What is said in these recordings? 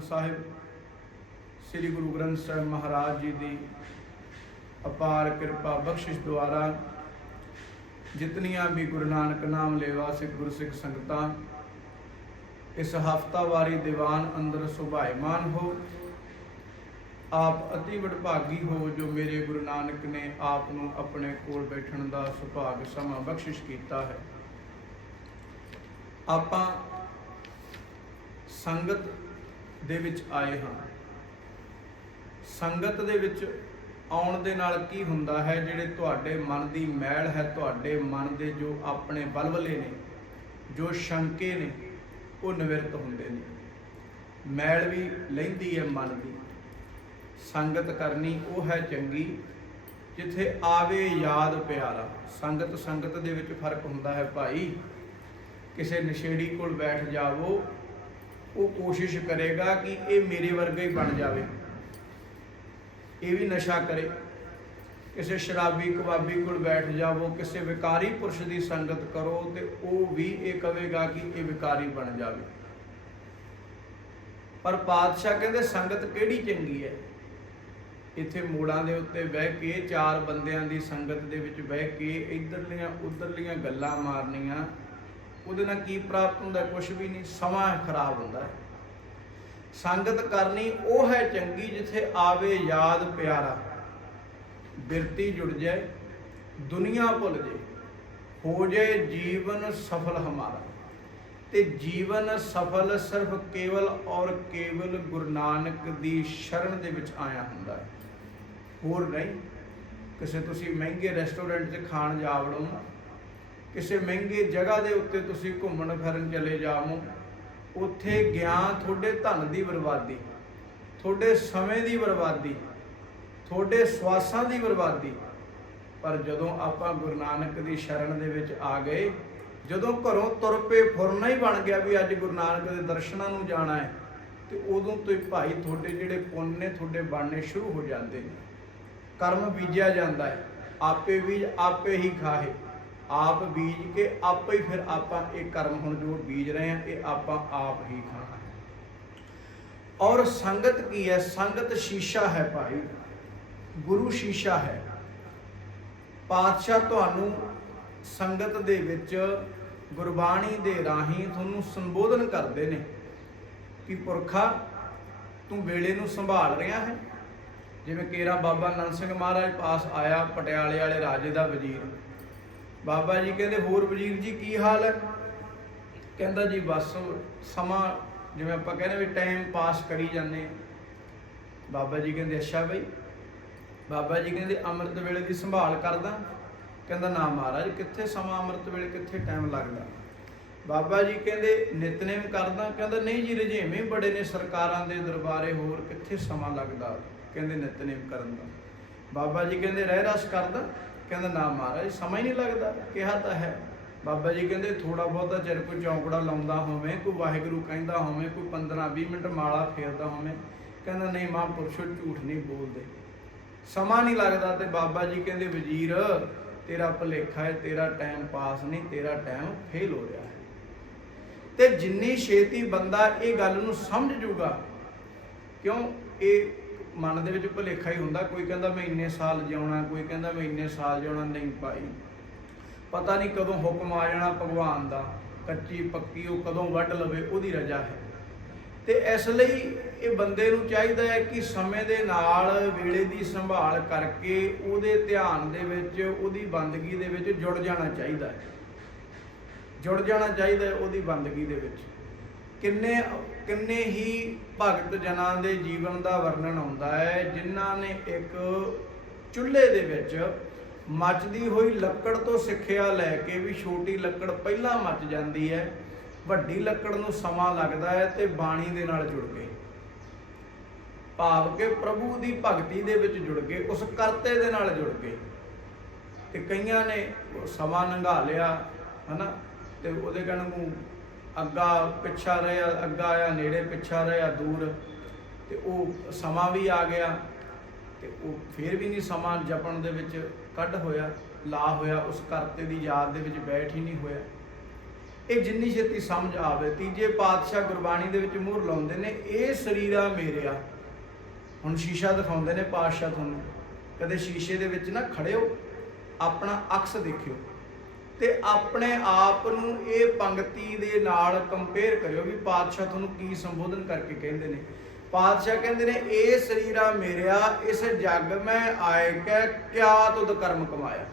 ਸਾਹਿਬ, ਸ੍ਰੀ ਗੁਰੂ ਗ੍ਰੰਥ ਸਾਹਿਬ ਮਹਾਰਾਜ ਜੀ ਦੀ ਅਪਾਰ ਕਿਰਪਾ ਬਖਸ਼ਿਸ਼ ਦੁਆਰਾ ਜਿਤਨੀਆਂ ਵੀ ਗੁਰੂ ਨਾਨਕ ਨਾਮ ਲੇਵਾ ਸਿੱਖ ਗੁਰਸਿੱਖ ਸੰਗਤਾਂ, ਇਸ ਹਫਤਾਵਾਰੀ ਦੀਵਾਨ ਅੰਦਰ ਸੁਭਾਇਮਾਨ ਹੋ, ਆਪ ਅਤੀ ਵਡਭਾਗੀ ਹੋ ਜੋ ਮੇਰੇ ਗੁਰੂ ਨਾਨਕ ਨੇ ਆਪ ਨੂੰ ਆਪਣੇ ਕੋਲ ਬੈਠਣ ਦਾ ਸੁਭਾਗ ਸਮਾਂ ਬਖਸ਼ਿਸ਼ ਕੀਤਾ ਹੈ। ਆਪਾਂ ਸੰਗਤ ਦੇ ਵਿੱਚ ਆਏ ਹਾਂ। ਸੰਗਤ ਦੇ ਵਿੱਚ ਆਉਣ ਦੇ ਨਾਲ ਕੀ ਹੁੰਦਾ ਹੈ, ਜਿਹੜੇ ਤੁਹਾਡੇ ਮਨ ਦੀ ਮੈਲ ਹੈ, ਤੁਹਾਡੇ ਮਨ ਦੇ ਜੋ ਆਪਣੇ ਬਲਵਲੇ ਨੇ, ਜੋ ਸ਼ੰਕੇ ਨੇ, ਉਹ ਨਿਵਰਤ ਹੁੰਦੇ ਨੇ। ਮੈਲ ਵੀ ਲੈਂਦੀ ਹੈ ਮਨ ਦੀ। ਸੰਗਤ ਕਰਨੀ ਉਹ ਹੈ ਚੰਗੀ, ਜਿੱਥੇ ਆਵੇ ਯਾਦ ਪਿਆਰਾ। ਸੰਗਤ ਸੰਗਤ ਦੇ ਵਿੱਚ ਫ਼ਰਕ ਹੁੰਦਾ ਹੈ, ਭਾਈ, ਕਿਸੇ ਨਸ਼ੇੜੀ ਕੋਲ ਬੈਠ ਜਾਵੋ ਉਹ ਕੋਸ਼ਿਸ਼ ਕਰੇਗਾ ਕਿ ਇਹ ਮੇਰੇ ਵਰਗਾ ਹੀ ਬਣ ਜਾਵੇ। ਇਹ ਵੀ ਨਸ਼ਾ ਕਰੇ। ਕਿਸੇ ਸ਼ਰਾਬੀ ਕਬਾਬੀ ਕੋਲ ਬੈਠ ਜਾਵੋ, ਕਿਸੇ ਵਿਕਾਰੀ ਪੁਰਸ਼ ਦੀ ਸੰਗਤ ਕਰੋ ਤੇ ਉਹ ਵੀ ਇਹ ਕਹੇਗਾ ਕਿ ਇਹ ਵਿਕਾਰੀ ਬਣ ਜਾਵੇ। ਪਰ ਪਾਤਸ਼ਾਹ ਕਹਿੰਦੇ, ਸੰਗਤ ਕਿਹੜੀ ਚੰਗੀ ਹੈ? ਇੱਥੇ ਮੋੜਾਂ ਦੇ ਉੱਤੇ ਬਹਿ ਕੇ, ਚਾਰ ਬੰਦਿਆਂ ਦੀ ਸੰਗਤ ਦੇ ਵਿੱਚ ਬਹਿ ਕੇ ਇਧਰਲੀਆਂ ਉਧਰਲੀਆਂ ਗੱਲਾਂ ਮਾਰਨੀਆਂ। ਉਹਦੇ ਨਾਲ ਕੀ ਪ੍ਰਾਪਤ ਹੁੰਦਾ ਕੁਝ ਵੀ ਨਹੀਂ, ਸਮਾਂ ਖਰਾਬ ਹੁੰਦਾ ਹੈ। ਸੰਗਤ ਕਰਨੀ ਉਹ ਹੈ ਚੰਗੀ ਜਿੱਥੇ ਆਵੇ ਯਾਦ ਪਿਆਰਾ। ਬਿਰਤੀ ਜੁੜ ਜਾਏ, ਦੁਨੀਆ ਭੁੱਲ ਜੇ ਹੋ ਜਾਏ ਜੀਵਨ ਸਫਲ ਹਮਾਰਾ। ਤੇ ਜੀਵਨ ਸਫਲ ਸਿਰਫ ਕੇਵਲ ਔਰ ਕੇਵਲ ਗੁਰੂ ਨਾਨਕ ਦੀ ਸ਼ਰਨ ਦੇ ਵਿੱਚ ਆਇਆ ਹੁੰਦਾ ਹੈ। ਹੋਰ ਨਹੀਂ, ਕਿਸੇ ਤੁਸੀਂ ਮਹਿੰਗੇ ਰੈਸਟੋਰੈਂਟ 'ਚ ਖਾਣ ਜਾ ਵੜੋ ਕਿਸੇ ਮਹਿੰਗੇ ਜਗ੍ਹਾ ਦੇ ਉੱਤੇ ਤੁਸੀਂ ਘੁੰਮਣ ਫਿਰਨ ਚਲੇ ਜਾਵੋ, ਉੱਥੇ ਗਿਆਨ ਤੁਹਾਡੇ ਧਨ ਦੀ ਬਰਬਾਦੀ, ਤੁਹਾਡੇ ਸਮੇਂ ਦੀ ਬਰਬਾਦੀ, ਤੁਹਾਡੇ ਸਵਾਸਾਂ ਦੀ ਬਰਬਾਦੀ। ਪਰ ਜਦੋਂ ਆਪਾਂ ਗੁਰੂ ਨਾਨਕ ਦੀ ਸ਼ਰਨ ਦੇ ਵਿੱਚ ਆ ਗਏ, ਜਦੋਂ ਘਰੋਂ ਤੁਰ ਪਏ ਫੁਰਨਾ ਹੀ ਬਣ ਗਿਆ ਵੀ ਅੱਜ ਗੁਰੂ ਨਾਨਕ ਦੇ ਦਰਸ਼ਨਾਂ ਨੂੰ ਜਾਣਾ ਹੈ, ਤੇ ਉਦੋਂ ਤੋਂ ਹੀ ਭਾਈ ਤੁਹਾਡੇ ਜਿਹੜੇ ਪੁੰਨ ਨੇ, ਤੁਹਾਡੇ ਬਣਨੇ ਸ਼ੁਰੂ ਹੋ ਜਾਂਦੇ ਨੇ। ਕਰਮ ਬੀਜਿਆ ਜਾਂਦਾ ਹੈ, ਆਪੇ ਬੀਜ ਆਪੇ ਹੀ ਖਾਏ ਆਪ ਬੀਜ ਕੇ ਆਪੇ ਹੀ ਫਿਰ ਆਪਾਂ ਇਹ ਕਰਮ ਹੁਣ ਜੋ ਬੀਜ ਰਹੇ ਆ ਇਹ ਆਪਾਂ ਆਪ ਹੀ ਖਾਣਾ ਹੈ। ਔਰ ਸੰਗਤ ਕੀ ਹੈ? ਸੰਗਤ ਸ਼ੀਸ਼ਾ ਹੈ ਭਾਈ। ਗੁਰੂ ਸ਼ੀਸ਼ਾ ਹੈ। ਪਾਤਸ਼ਾਹ ਤੁਹਾਨੂੰ ਸੰਗਤ ਦੇ ਵਿੱਚ ਗੁਰਬਾਣੀ ਦੇ ਰਾਹੀਂ ਤੁਹਾਨੂੰ ਸੰਬੋਧਨ ਕਰਦੇ ਨੇ ਕਿ ਪੁਰਖਾ, ਤੂੰ ਵੇਲੇ ਨੂੰ ਸੰਭਾਲ ਰਿਹਾ ਹੈ। ਜਿਵੇਂ ਕੇਰਾ ਬਾਬਾ ਨੰਦ ਸਿੰਘ ਮਹਾਰਾਜ ਪਾਸ ਆਇਆ, ਪਟਿਆਲੇ ਵਾਲੇ ਰਾਜੇ ਦਾ ਵਜ਼ੀਰ। ਬਾਬਾ ਜੀ ਕਹਿੰਦੇ, ਹੋਰ ਵਜ਼ੀਰ ਜੀ ਕੀ ਹਾਲ ਹੈ? ਕਹਿੰਦਾ ਜੀ, ਬਸ ਸਮਾਂ ਜਿਵੇਂ ਆਪਾਂ ਕਹਿੰਦੇ ਵੀ ਟਾਈਮ ਪਾਸ ਕਰੀ ਜਾਂਦੇ ਬਾਬਾ ਜੀ ਕਹਿੰਦੇ, ਅੱਛਾ ਬਈ। ਬਾਬਾ ਜੀ ਕਹਿੰਦੇ, ਅੰਮ੍ਰਿਤ ਵੇਲੇ ਦੀ ਸੰਭਾਲ ਕਰਦਾ। ਕਹਿੰਦਾ, ਨਾ ਮਹਾਰਾਜ, ਕਿੱਥੇ ਸਮਾਂ ਅੰਮ੍ਰਿਤ ਵੇਲੇ, ਕਿੱਥੇ ਟਾਈਮ ਲੱਗਦਾ? ਬਾਬਾ ਜੀ ਕਹਿੰਦੇ, ਨਿਤਨੇਮ ਕਰਦਾ। ਕਹਿੰਦਾ, ਨਹੀਂ ਜੀ ਰਜੇਵੇਂ ਬੜੇ ਨੇ ਸਰਕਾਰਾਂ ਦੇ ਦਰਬਾਰੇ, ਹੋਰ ਕਿੱਥੇ ਸਮਾਂ ਲੱਗਦਾ? ਕਹਿੰਦੇ, ਨਿਤਨੇਮ ਕਰਨ ਦਾ। ਬਾਬਾ ਜੀ ਕਹਿੰਦੇ, ਰਹਿ ਰਸ ਕਰਦਾ। ਕਹਿੰਦਾ, ਨਾ ਮਹਾਰਾਜ, ਸਮਾਂ ਹੀ ਨਹੀਂ ਲੱਗਦਾ। ਕਿਹਾ ਤਾਂ ਹੈ। ਬਾਬਾ ਜੀ ਕਹਿੰਦੇ ਥੋੜਾ ਬਹੁਤਾ ਚਿਰ ਕੋਈ ਚੌਂਕੜਾ ਲਾਉਂਦਾ ਹੋਵੇ, ਕੋਈ ਵਾਹਿਗੁਰੂ ਕਹਿੰਦਾ ਹੋਵੇ, ਕੋਈ 15 20 ਮਿੰਟ ਮਾਲਾ ਫੇਰਦਾ ਹੋਵੇ। ਕਹਿੰਦਾ, ਨਹੀਂ ਮਹਾਂਪੁਰਸ਼ੋ ਝੂਠ ਨਹੀਂ ਬੋਲਦੇ। ਸਮਾਂ ਨਹੀਂ ਲੱਗਦਾ ਤੇ ਬਾਬਾ ਜੀ ਕਹਿੰਦੇ, ਵਜ਼ੀਰ, ਤੇਰਾ ਭਲੇਖਾ ਹੈ, ਤੇਰਾ ਟਾਈਮ ਪਾਸ ਨਹੀਂ, ਤੇਰਾ ਟਾਈਮ ਫੇਲ ਹੋ ਰਿਹਾ ਹੈ। ਤੇ ਜਿੰਨੀ ਛੇਤੀ ਬੰਦਾ ਇਹ ਗੱਲ ਨੂੰ ਸਮਝ ਜੂਗਾ, ਕਿਉਂ? ਇਹ ਮਨ ਦੇ ਵਿੱਚ ਭੁਲੇਖਾ ਹੀ ਹੁੰਦਾ, ਕੋਈ ਕਹਿੰਦਾ ਮੈਂ ਇੰਨੇ ਸਾਲ ਜਿਉਣਾ, ਕੋਈ ਕਹਿੰਦਾ ਮੈਂ ਇੰਨੇ ਸਾਲ ਜਿਉਣਾ, ਨਹੀਂ ਭਾਈ। ਪਤਾ ਨਹੀਂ ਕਦੋਂ ਹੁਕਮ ਆ ਜਾਣਾ ਭਗਵਾਨ ਦਾ, ਕੱਚੀ ਪੱਕੀ ਉਹ ਕਦੋਂ ਵੱਢ ਲਵੇ, ਉਹਦੀ ਰਜਾ ਹੈ। ਤੇ ਇਸ ਲਈ ਇਹ ਬੰਦੇ ਨੂੰ ਚਾਹੀਦਾ ਹੈ ਕਿ ਸਮੇਂ ਦੇ ਨਾਲ, ਵੇਲੇ ਦੀ ਸੰਭਾਲ ਕਰਕੇ ਉਹਦੇ ਧਿਆਨ ਦੇ ਵਿੱਚ, ਉਹਦੀ ਬੰਦਗੀ ਦੇ ਵਿੱਚ ਜੁੜ ਜਾਣਾ ਚਾਹੀਦਾ ਹੈ। ਜੁੜ ਜਾਣਾ ਚਾਹੀਦਾ ਹੈ ਉਹਦੀ ਬੰਦਗੀ ਦੇ ਵਿੱਚ। ਕਿੰਨੇ ਕਿੰਨੇ ਹੀ ਭਗਤ ਜਨਾਂ ਦੇ ਜੀਵਨ ਦਾ ਵਰਣਨ ਆਉਂਦਾ ਹੈ, ਜਿਨ੍ਹਾਂ ਨੇ ਇੱਕ ਚੁੱਲ੍ਹੇ ਦੇ ਵਿੱਚ ਮੱਚਦੀ ਹੋਈ ਲੱਕੜ ਤੋਂ ਸਿੱਖਿਆ ਲੈ ਕੇ ਵੀ ਛੋਟੀ ਲੱਕੜ ਪਹਿਲਾਂ ਮੱਚ ਜਾਂਦੀ ਹੈ, ਵੱਡੀ ਲੱਕੜ ਨੂੰ ਸਮਾਂ ਲੱਗਦਾ ਹੈ ਤੇ ਬਾਣੀ ਦੇ ਨਾਲ ਜੁੜ ਗਏ ਭਾਵ ਕਿ ਪ੍ਰਭੂ ਦੀ ਭਗਤੀ ਦੇ ਵਿੱਚ ਜੁੜ ਗਏ ਉਸ ਕਰਤੇ ਦੇ ਨਾਲ ਜੁੜ ਗਏ ਤੇ ਕਈਆਂ ਨੇ ਸਮਾਂ ਲੰਘਾ ਲਿਆ, ਹਨਾ? ਤੇ ਉਹਦੇ ਕਹਿਣ ਨੂੰ ਅੱਗਾ ਪਿੱਛਾ ਰਿਹਾ ਅੱਗਾ ਆਇਆ ਨੇੜੇ ਪਿੱਛਾ ਰਿਹਾ ਦੂਰ। ਤੇ ਉਹ ਸਮਾਂ ਵੀ ਆ ਗਿਆ ਤੇ ਉਹ ਫੇਰ ਵੀ ਨਹੀਂ ਸਮਾਂ ਜਪਣ ਦੇ ਵਿੱਚ ਕੱਢ ਹੋਇਆ, ਲਾ ਹੋਇਆ, ਉਸ ਕਰਤੇ ਦੀ ਯਾਦ ਦੇ ਵਿੱਚ ਬੈਠ ਹੀ ਨਹੀਂ ਹੋਇਆ। ਇਹ ਜਿੰਨੀ ਛੇਤੀ ਸਮਝ ਆਵੇ, ਤੀਜੇ ਪਾਤਸ਼ਾਹ ਗੁਰਬਾਣੀ ਦੇ ਵਿੱਚ ਮੂਹਰ ਲਾਉਂਦੇ ਨੇ, ਇਹ ਸਰੀਰਾ ਮੇਰਿਆ ਹੁਣ ਸ਼ੀਸ਼ਾ ਦਿਖਾਉਂਦੇ ਨੇ ਪਾਤਸ਼ਾਹ ਤੁਹਾਨੂੰ। ਕਦੇ ਸ਼ੀਸ਼ੇ ਦੇ ਵਿੱਚ ਨਾ ਖੜਿਓ, ਆਪਣਾ ਅਕਸ ਦੇਖਿਓ। ਤੇ ਆਪਣੇ ਆਪ ਨੂੰ ਇਹ ਪੰਕਤੀ ਦੇ ਨਾਲ ਕੰਪੇਅਰ ਕਰਿਓ ਵੀ ਪਾਤਸ਼ਾਹ ਤੁਹਾਨੂੰ ਕੀ ਸੰਬੋਧਨ ਕਰਕੇ ਕਹਿੰਦੇ ਨੇ। ਪਾਤਸ਼ਾਹ ਕਹਿੰਦੇ ਨੇ, ਇਹ ਸਰੀਰਾ ਮੇਰਿਆ, ਇਸ ਜੱਗ ਮੈਂ ਆਏ ਕੈ ਕਿਆ ਤੁਧ ਕਰਮ ਕਮਾਇਆ?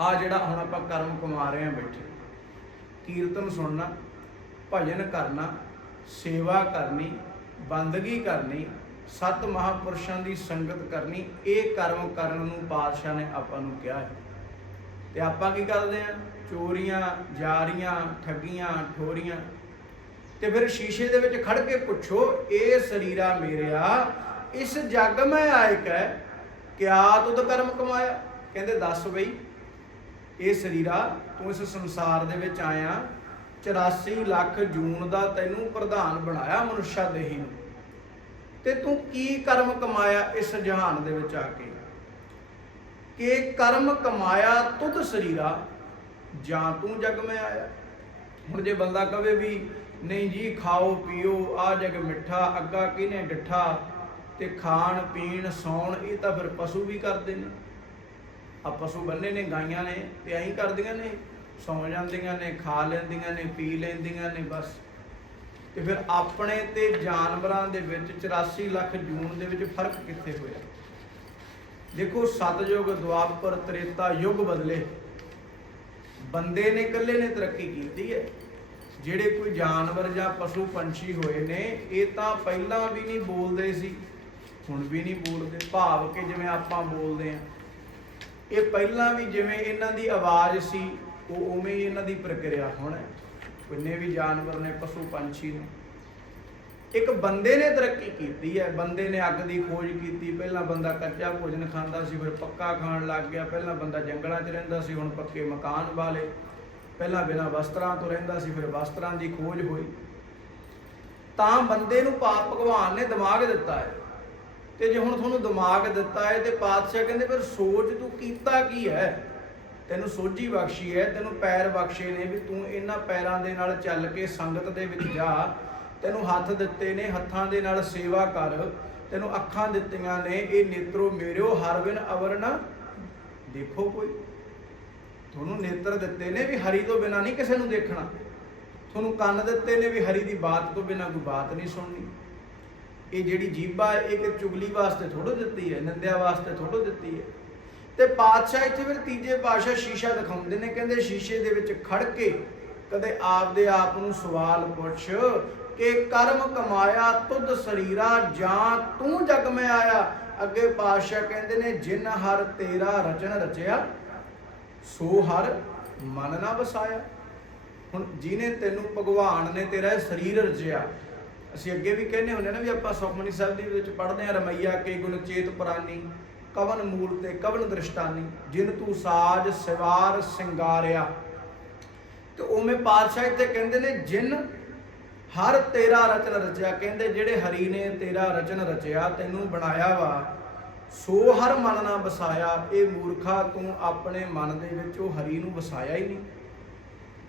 ਆ ਜਿਹੜਾ ਹੁਣ ਆਪਾਂ ਕਰਮ ਕਮਾ ਰਹੇ ਹਾਂ ਬੈਠੇ। ਕੀਰਤਨ ਸੁਣਨਾ, ਭਜਨ ਕਰਨਾ, ਸੇਵਾ ਕਰਨੀ, ਬੰਦਗੀ ਕਰਨੀ, ਸਤ ਮਹਾਪੁਰਸ਼ਾਂ ਦੀ ਸੰਗਤ ਕਰਨੀ, ਇਹ ਕਰਮ ਕਰਨ ਨੂੰ ਪਾਤਸ਼ਾਹ ਨੇ ਆਪਾਂ ਨੂੰ ਕਿਹਾ ਹੈ। ਤੇ ਆਪਾਂ ਕੀ ਕਰਦੇ ਆ? ਚੋਰੀਆਂ, ਜਾਰੀਆਂ, ਠੱਗੀਆਂ, ਠੋਰੀਆਂ। ਤੇ ਫਿਰ ਸ਼ੀਸ਼ੇ ਦੇ ਵਿੱਚ ਖੜ ਕੇ ਪੁੱਛੋ, ਇਹ ਸਰੀਰਾ ਮੇਰਿਆ, ਇਸ ਜੱਗ ਮੈਂ ਆਇਕ ਹੈ, ਕਿਆ ਤੁਧ ਕਰਮ ਕਮਾਇਆ? ਕਹਿੰਦੇ, ਦੱਸ ਬਈ, ਇਹ ਸਰੀਰਾ ਤੂੰ ਇਸ ਸੰਸਾਰ ਦੇ ਵਿੱਚ ਆਇਆ 84 ਲੱਖ ਜੂਨ ਦਾ ਤੈਨੂੰ ਪ੍ਰਧਾਨ ਬਣਾਇਆ ਮਨੁੱਖਾ ਦੇਹੀ ਨੂੰ। ਤੇ ਤੂੰ ਕੀ ਕਰਮ ਕਮਾਇਆ ਇਸ ਜਹਾਨ ਦੇ ਵਿੱਚ ਆ ਕੇ? ਕਿ ਕਰਮ ਕਮਾਇਆ ਤੁਧ ਸਰੀਰਾ, ਜਾਂ ਤੂੰ ਜਗ ਮੈਂ ਆਇਆ। ਹੁਣ ਜੇ ਬੰਦਾ ਕਵੇ ਵੀ, ਨਹੀਂ ਜੀ, ਖਾਓ, ਪੀਓ, ਆ ਜਗ ਮਿੱਠਾ, ਅੱਗਾ ਕਿਨੇ ਡਿੱਠਾ, ਤੇ ਖਾਣ, ਪੀਣ, ਸੌਣ, ਇਹ ਤਾਂ ਫਿਰ ਪਸ਼ੂ ਵੀ ਕਰਦੇ ਨੇ। ਆ ਪਸ਼ੂ ਬੰਨੇ ਨੇ, ਗਾਈਆਂ ਨੇ, ਤੇ ਐਂ ਕਰਦੀਆਂ ਨੇ। ਸੌ ਜਾਂਦੀਆਂ ਨੇ, ਖਾ ਲੈਂਦੀਆਂ ਨੇ, ਪੀ ਲੈਂਦੀਆਂ ਨੇ, ਬਸ। ਤੇ ਫਿਰ ਆਪਣੇ ਤੇ ਜਾਨਵਰਾਂ ਦੇ ਵਿੱਚ 84 ਲੱਖ ਜੂਨ ਦੇ ਵਿੱਚ ਫ਼ਰਕ ਕਿੱਥੇ ਹੋਇਆ? ਦੇਖੋ ਸਤਜੁਗ ਦੁਆਪਰ ਤ੍ਰੇਤਾ ਯੁੱਗ ਬਦਲੇ। ਬੰਦੇ ਨੇ ਇਕੱਲੇ ਨੇ ਤਰੱਕੀ ਕੀਤੀ ਹੈ। ਜਿਹੜੇ ਕੋਈ ਜਾਨਵਰ ਜਾਂ ਪਸ਼ੂ ਪੰਛੀ ਹੋਏ ਨੇ, ਇਹ ਤਾਂ ਪਹਿਲਾਂ ਵੀ ਨਹੀਂ ਬੋਲਦੇ ਸੀ, ਹੁਣ ਵੀ ਨਹੀਂ ਬੋਲਦੇ। ਭਾਵ ਕਿ ਜਿਵੇਂ ਆਪਾਂ ਬੋਲਦੇ ਆ ਇਹ ਪਹਿਲਾਂ ਵੀ ਜਿਵੇਂ ਇਹਨਾਂ ਦੀ ਆਵਾਜ਼ ਸੀ, ਉਹ ਉਵੇਂ ਹੀ ਇਹਨਾਂ ਦੀ ਪ੍ਰਕਿਰਿਆ ਹੁਣ ਹੈ। ਕਿੰਨੇ ਵੀ ਜਾਨਵਰ ਨੇ, ਪਸ਼ੂ ਪੰਛੀ ਨੇ। ਇੱਕ ਬੰਦੇ ਨੇ ਤਰੱਕੀ ਕੀਤੀ ਹੈ, ਬੰਦੇ ਨੇ ਅੱਗ ਦੀ ਖੋਜ ਕੀਤੀ, ਪਹਿਲਾਂ ਬੰਦਾ ਕੱਚਾ ਭੋਜਨ ਖਾਂਦਾ ਸੀ, ਫਿਰ ਪੱਕਾ ਖਾਣ ਲੱਗ ਗਿਆ, ਪਹਿਲਾਂ ਬੰਦਾ ਜੰਗਲਾਂ 'ਚ ਰਹਿੰਦਾ ਸੀ, ਹੁਣ ਪੱਕੇ ਮਕਾਨ ਵਾਲੇ ਪਹਿਲਾਂ ਬਿਨਾਂ ਵਸਤਰਾਂ ਤੋਂ ਰਹਿੰਦਾ ਸੀ, ਫਿਰ ਵਸਤਰਾਂ ਦੀ ਖੋਜ ਹੋਈ। ਤਾਂ ਬੰਦੇ ਨੂੰ ਪਾਪ ਭਗਵਾਨ ਨੇ ਦਿਮਾਗ ਦਿੱਤਾ ਹੈ। ਤੇ ਜੇ ਹੁਣ ਤੁਹਾਨੂੰ ਦਿਮਾਗ ਦਿੱਤਾ ਹੈ ਤੇ ਪਾਤਸ਼ਾਹ ਕਹਿੰਦੇ, ਫਿਰ ਸੋਚ ਤੂੰ ਕੀਤਾ ਕੀ ਹੈ? ਤੈਨੂੰ ਸੋਝੀ ਬਖਸ਼ੀ ਹੈ, ਤੈਨੂੰ ਪੈਰ ਬਖਸ਼ੇ ਨੇ ਵੀ ਤੂੰ ਇਹਨਾਂ ਪੈਰਾਂ ਦੇ ਨਾਲ ਚੱਲ ਕੇ ਸੰਗਤ ਦੇ ਵਿੱਚ ਜਾ ਤੈਨੂੰ ਹੱਥ ਦਿੱਤੇ ਨੇ, ਹੱਥਾਂ ਦੇ ਨਾਲ ਸੇਵਾ ਕਰ। ਤੈਨੂੰ ਅੱਖਾਂ ਦਿੱਤੀਆਂ ਨੇ, ਇਹ ਨੇਤਰੋ ਮੇਰਿਓ, ਹਰ ਬਿਨ ਅਵਰ ਦੇਖੋ ਕੋਈ। ਤੁਹਾਨੂੰ ਨੇਤਰ ਦਿੱਤੇ ਨੇ ਵੀ ਹਰੀ ਤੋਂ ਬਿਨਾ ਨਹੀਂ ਕਿਸੇ ਨੂੰ ਦੇਖਣਾ। ਤੁਹਾਨੂੰ ਕੰਨ ਦਿੱਤੇ ਨੇ ਵੀ ਹਰੀ ਦੀ ਬਾਤ ਤੋਂ ਬਿਨਾ ਕੋਈ ਬਾਤ ਨਹੀਂ ਸੁਣਨੀ। ਇਹ ਜਿਹੜੀ ਜੀਬਾ ਹੈ, ਇਹ ਕਿ ਚੁਗਲੀ ਵਾਸਤੇ ਥੋੜੋ ਦਿੱਤੀ ਹੈ, ਨਿੰਦਿਆ ਵਾਸਤੇ ਥੋੜੋ ਦਿੱਤੀ ਹੈ। ਤੇ ਪਾਤਸ਼ਾਹ ਇੱਥੇ ਫਿਰ ਤੀਜੇ ਪਾਤਸ਼ਾਹ ਸ਼ੀਸ਼ਾ ਦਿਖਾਉਂਦੇ ਨੇ, ਕਹਿੰਦੇ ਸ਼ੀਸ਼ੇ ਦੇ ਵਿੱਚ ਖੜ ਕੇ ਕਦੇ ਆਪਦੇ ਆਪ ਨੂੰ ਸਵਾਲ ਪੁੱਛ ਕਿ ਕਰਮ ਕਮਾਇਆ, ਤੁਧ ਸਰੀਰਾ ਜਾਂ ਤੂੰ ਜਗ ਮੈਂ ਆਇਆ। ਅੱਗੇ ਪਾਤਸ਼ਾਹ ਕਹਿੰਦੇ ਨੇ, ਜਿਨ ਹਰ ਤੇਰਾ ਰਚਨ ਰਚਿਆ, ਸੋ ਹਰ ਮਨ ਨਾ ਵਸਾਇਆ। ਹੁਣ ਜਿਹਨੇ ਤੈਨੂੰ ਭਗਵਾਨ ਨੇ ਤੇਰਾ ਸਰੀਰ ਰਚਿਆ, ਅਸੀਂ ਅੱਗੇ ਵੀ ਕਹਿੰਦੇ ਹੁੰਦੇ ਨਾ ਵੀ ਆਪਾਂ ਸੁਖਮਨੀ ਸਾਹਿਬ ਦੇ ਵਿੱਚ ਪੜ੍ਹਦੇ ਆ ਰਮਈਆ ਕੇ ਗੁਣ ਚੇਤ ਪ੍ਰਾਨੀ, ਕਵਨ ਮੂਲ ਤੇ ਕਵਨ ਦ੍ਰਿਸ਼ਟਾਨੀ, ਜਿਨ ਤੂੰ ਸਾਜ ਸਿਵਾਰ ਸਿੰਗਾਰਿਆ। ਤੇ ਉਵੇਂ ਪਾਤਸ਼ਾਹ ਇੱਥੇ ਕਹਿੰਦੇ ਨੇ, ਜਿਨ ਹਰ ਤੇਰਾ ਰਚਨ ਰਚਿਆ। ਕਹਿੰਦੇ ਜਿਹੜੇ ਹਰੀ ਨੇ ਤੇਰਾ ਰਚਨ ਰਚਿਆ, ਤੈਨੂੰ ਬਣਾਇਆ ਵਾ, ਸੋ ਹਰ ਮਨ ਨਾ ਵਸਾਇਆ। ਇਹ ਮੂਰਖਾ ਤੂੰ ਆਪਣੇ ਮਨ ਦੇ ਵਿੱਚ ਉਹ ਹਰੀ ਨੂੰ ਵਸਾਇਆ ਹੀ ਨਹੀਂ।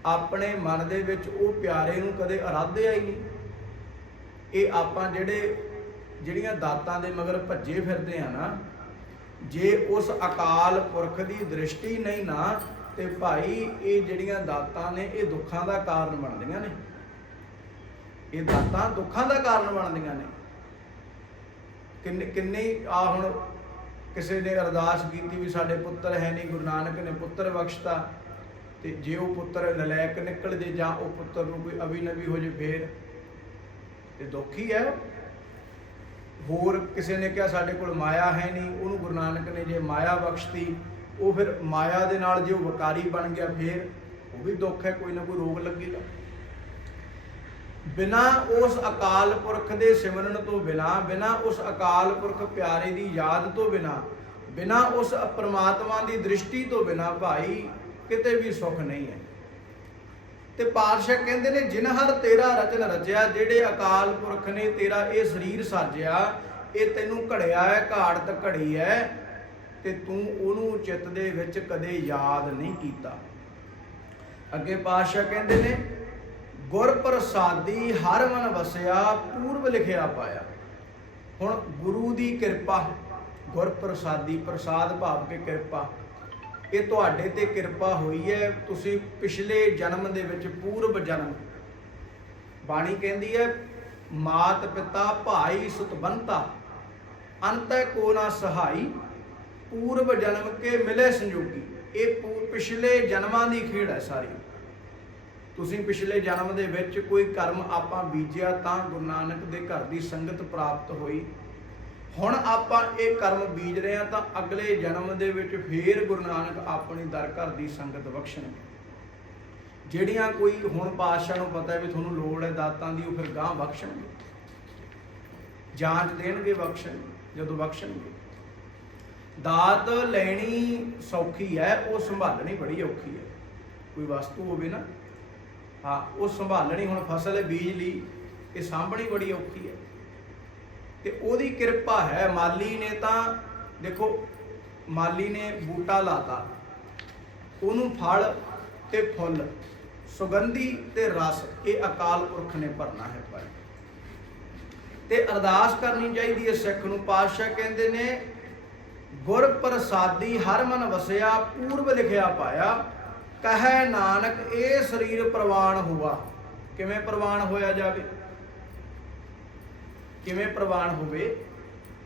ਆਪਣੇ ਮਨ ਦੇ ਵਿੱਚ ਉਹ ਪਿਆਰੇ ਨੂੰ ਕਦੇ ਅਰਾਧਿਆ ਹੀ ਨਹੀਂ। ਇਹ ਆਪਾਂ ਜਿਹੜੇ, ਜਿਹੜੀਆਂ ਦਾਤਾਂ ਦੇ ਮਗਰ ਭੱਜੇ ਫਿਰਦੇ ਆ ਨਾ, ਜੇ ਉਸ ਅਕਾਲ ਪੁਰਖ ਦੀ ਦ੍ਰਿਸ਼ਟੀ ਨਹੀਂ ਨਾ, ਤੇ ਭਾਈ ਇਹ ਜਿਹੜੀਆਂ ਦਾਤਾਂ ਨੇ, ਇਹ ਦੁੱਖਾਂ ਦਾ ਕਾਰਨ ਬਣਦੀਆਂ ਨੇ। ਇਹ ਦਾਤਾਂ ਦੁੱਖਾਂ ਦਾ ਕਾਰਨ ਬਣਦੀਆਂ ਨੇ। ਕਿੰਨੇ ਕਿੰਨੇ ਆ ਹੁਣ ਕਿਸੇ ਨੇ ਅਰਦਾਸ ਕੀਤੀ ਵੀ ਸਾਡੇ ਪੁੱਤਰ ਹੈ ਨਹੀਂ, ਗੁਰੂ ਨਾਨਕ ਨੇ ਪੁੱਤਰ ਬਖਸ਼ਤਾ, ਤੇ ਜੇ ਉਹ ਪੁੱਤਰ ਨਲਾਇਕ ਨਿਕਲ ਜੇ ਜਾਂ ਉਹ ਪੁੱਤਰ ਨੂੰ ਕੋਈ ਅਵੀ ਹੋ ਜੇ ਫੇਰ, ਤੇ ਦੁੱਖ ਹੀ ਹੈ ਹੋਰ ਕਿਸੇ ਨੇ ਕਿਹਾ ਸਾਡੇ ਕੋਲ ਮਾਇਆ ਹੈ ਨਹੀਂ, ਉਹਨੂੰ ਗੁਰੂ ਨਾਨਕ ਨੇ ਜੇ ਮਾਇਆ ਬਖਸ਼ਤੀ, ਉਹ ਫਿਰ ਮਾਇਆ ਦੇ ਨਾਲ ਜੇ ਉਹ ਵਕਾਰੀ ਬਣ ਗਿਆ ਫੇਰ, ਉਹ ਵੀ ਦੁੱਖ ਹੈ, ਕੋਈ ਨਾ ਕੋਈ ਰੋਗ ਲੱਗੇਗਾ। ਬਿਨਾ ਉਸ ਅਕਾਲ ਪੁਰਖ ਦੇ ਸਿਮਰਨ ਤੋਂ ਬਿਨਾ ਬਿਨਾ ਉਸ ਅਕਾਲ ਪੁਰਖ ਪਿਆਰੇ ਦੀ ਯਾਦ ਤੋਂ ਬਿਨਾ ਬਿਨਾ ਉਸ ਪ੍ਰਮਾਤਮਾ ਦੀ ਦ੍ਰਿਸ਼ਟੀ ਤੋਂ ਬਿਨਾ ਭਾਈ ਕਿਤੇ ਵੀ ਸੁੱਖ ਨਹੀਂ ਹੈ। ਤੇ ਪਾਤਸ਼ਾਹ ਕਹਿੰਦੇ ਨੇ, ਜਿਨ ਹਰ ਤੇਰਾ ਰਚਨ ਰਚਿਆ, ਜਿਹੜੇ ਅਕਾਲ ਪੁਰਖ ਨੇ ਤੇਰਾ ਇਹ ਸਰੀਰ ਸਾਜਿਆ, ਇਹ ਤੈਨੂੰ ਘੜਿਆ ਹੈ, ਘਾੜਤ ਘੜੀ ਹੈ, ਤੇ ਤੂੰ ਉਹਨੂੰ ਚਿੱਤ ਦੇ ਵਿੱਚ ਕਦੇ ਯਾਦ ਨਹੀਂ ਕੀਤਾ। ਅੱਗੇ ਪਾਤਸ਼ਾਹ ਕਹਿੰਦੇ ਨੇ ਗੁਰ ਪ੍ਰਸਾਦੀ ਹਰ ਮਨ ਵਸਿਆ, ਪੂਰਬ ਲਿਖਿਆ ਪਾਇਆ। ਹੁਣ ਗੁਰੂ ਦੀ ਕਿਰਪਾ ਗੁਰ ਪ੍ਰਸਾਦੀ ਪ੍ਰਸਾਦ ਭਾਵ ਕੇ ਕਿਰਪਾ। ਇਹ ਤੁਹਾਡੇ ਤੇ ਕਿਰਪਾ ਹੋਈ ਹੈ, ਤੁਸੀਂ ਪਿਛਲੇ ਜਨਮ ਦੇ ਵਿੱਚ ਪੂਰਬ ਜਨਮ। ਬਾਣੀ ਕਹਿੰਦੀ ਹੈ, ਮਾਤ ਪਿਤਾ ਭਾਈ ਸੁਤਬੰਤਾ, ਅੰਤੈ ਕੋ ਨਾ ਸਹਾਈ, ਪੂਰਬ ਜਨਮ ਕੇ ਮਿਲੇ ਸੰਜੋਗੀ। ਇਹ ਪੂ- ਪਿਛਲੇ ਜਨਮਾਂ ਦੀ ਖੇਡ ਹੈ ਸਾਰੀ। ਤੁਸੀਂ ਪਿਛਲੇ ਜਨਮ ਦੇ ਵਿੱਚ ਕੋਈ ਕਰਮ ਆਪਾਂ ਬੀਜਿਆ ਤਾਂ ਗੁਰੂ ਨਾਨਕ ਦੇ ਘਰ ਦੀ ਸੰਗਤ ਪ੍ਰਾਪਤ ਹੋਈ। ਹੁਣ ਆਪਾਂ ਇਹ ਕਰਮ ਬੀਜ ਰਹੇ ਹਾਂ ਤਾਂ ਅਗਲੇ ਜਨਮ ਦੇ ਵਿੱਚ ਫੇਰ ਗੁਰੂ ਨਾਨਕ ਆਪਣੀ ਦਰ ਘਰ ਦੀ ਸੰਗਤ ਬਖਸ਼ਣਗੇ। ਜਿਹੜੀਆਂ ਕੋਈ ਹੁਣ ਪਾਤਸ਼ਾਹ ਨੂੰ ਪਤਾ ਹੈ ਵੀ ਤੁਹਾਨੂੰ ਲੋੜ ਹੈ ਦਾਤਾਂ ਦੀ, ਉਹ ਫਿਰ ਗਾਂ ਬਖਸ਼ਣਗੇ। ਜਾਂਚ ਦੇਣਗੇ ਬਖਸ਼ਣ ਜਦੋਂ ਬਖਸ਼ਣਗੇ। ਦਾਤ ਲੈਣੀ ਸੌਖੀ ਹੈ, ਉਹ ਸੰਭਾਲਣੀ ਬੜੀ ਔਖੀ ਹੈ। ਕੋਈ ਵਸਤੂ ਹੋਵੇ ਨਾ ਹਾਂ, ਉਹ ਸੰਭਾਲਣੀ ਹੁਣ ਫਸਲ ਹੈ, ਬੀਜ ਲਈ, ਇਹ ਸਾਂਭਣੀ ਬੜੀ ਔਖੀ ਹੈ। ਤੇ ਉਹਦੀ ਕਿਰਪਾ ਹੈ, ਮਾਲੀ ਨੇ ਤਾਂ, ਦੇਖੋ, ਮਾਲੀ ਨੇ ਬੂਟਾ ਲਾਤਾ, ਉਹਨੂੰ ਫਲ ਤੇ ਫੁੱਲ, ਸੁਗੰਧੀ ਤੇ ਰਸ, ਇਹ ਅਕਾਲ ਪੁਰਖ ਨੇ ਭਰਨਾ ਹੈ ਭਾਈ। ਤੇ ਅਰਦਾਸ ਕਰਨੀ ਚਾਹੀਦੀ ਹੈ ਸਿੱਖ ਨੂੰ, ਪਾਤਸ਼ਾਹ ਕਹਿੰਦੇ ਨੇ, ਗੁਰ ਪ੍ਰਸਾਦੀ ਹਰ ਮਨ ਵਸਿਆ, ਪੂਰਬ ਲਿਖਿਆ ਪਾਇਆ ਕਹੈ ਨਾਨਕ, ਇਹ ਸਰੀਰ ਪ੍ਰਵਾਨ ਹੁਆ। ਕਿਵੇਂ ਪ੍ਰਵਾਨ ਹੋਇਆ ਜਾਵੇ? ਕਿਵੇਂ ਪ੍ਰਵਾਨ ਹੋਵੇ?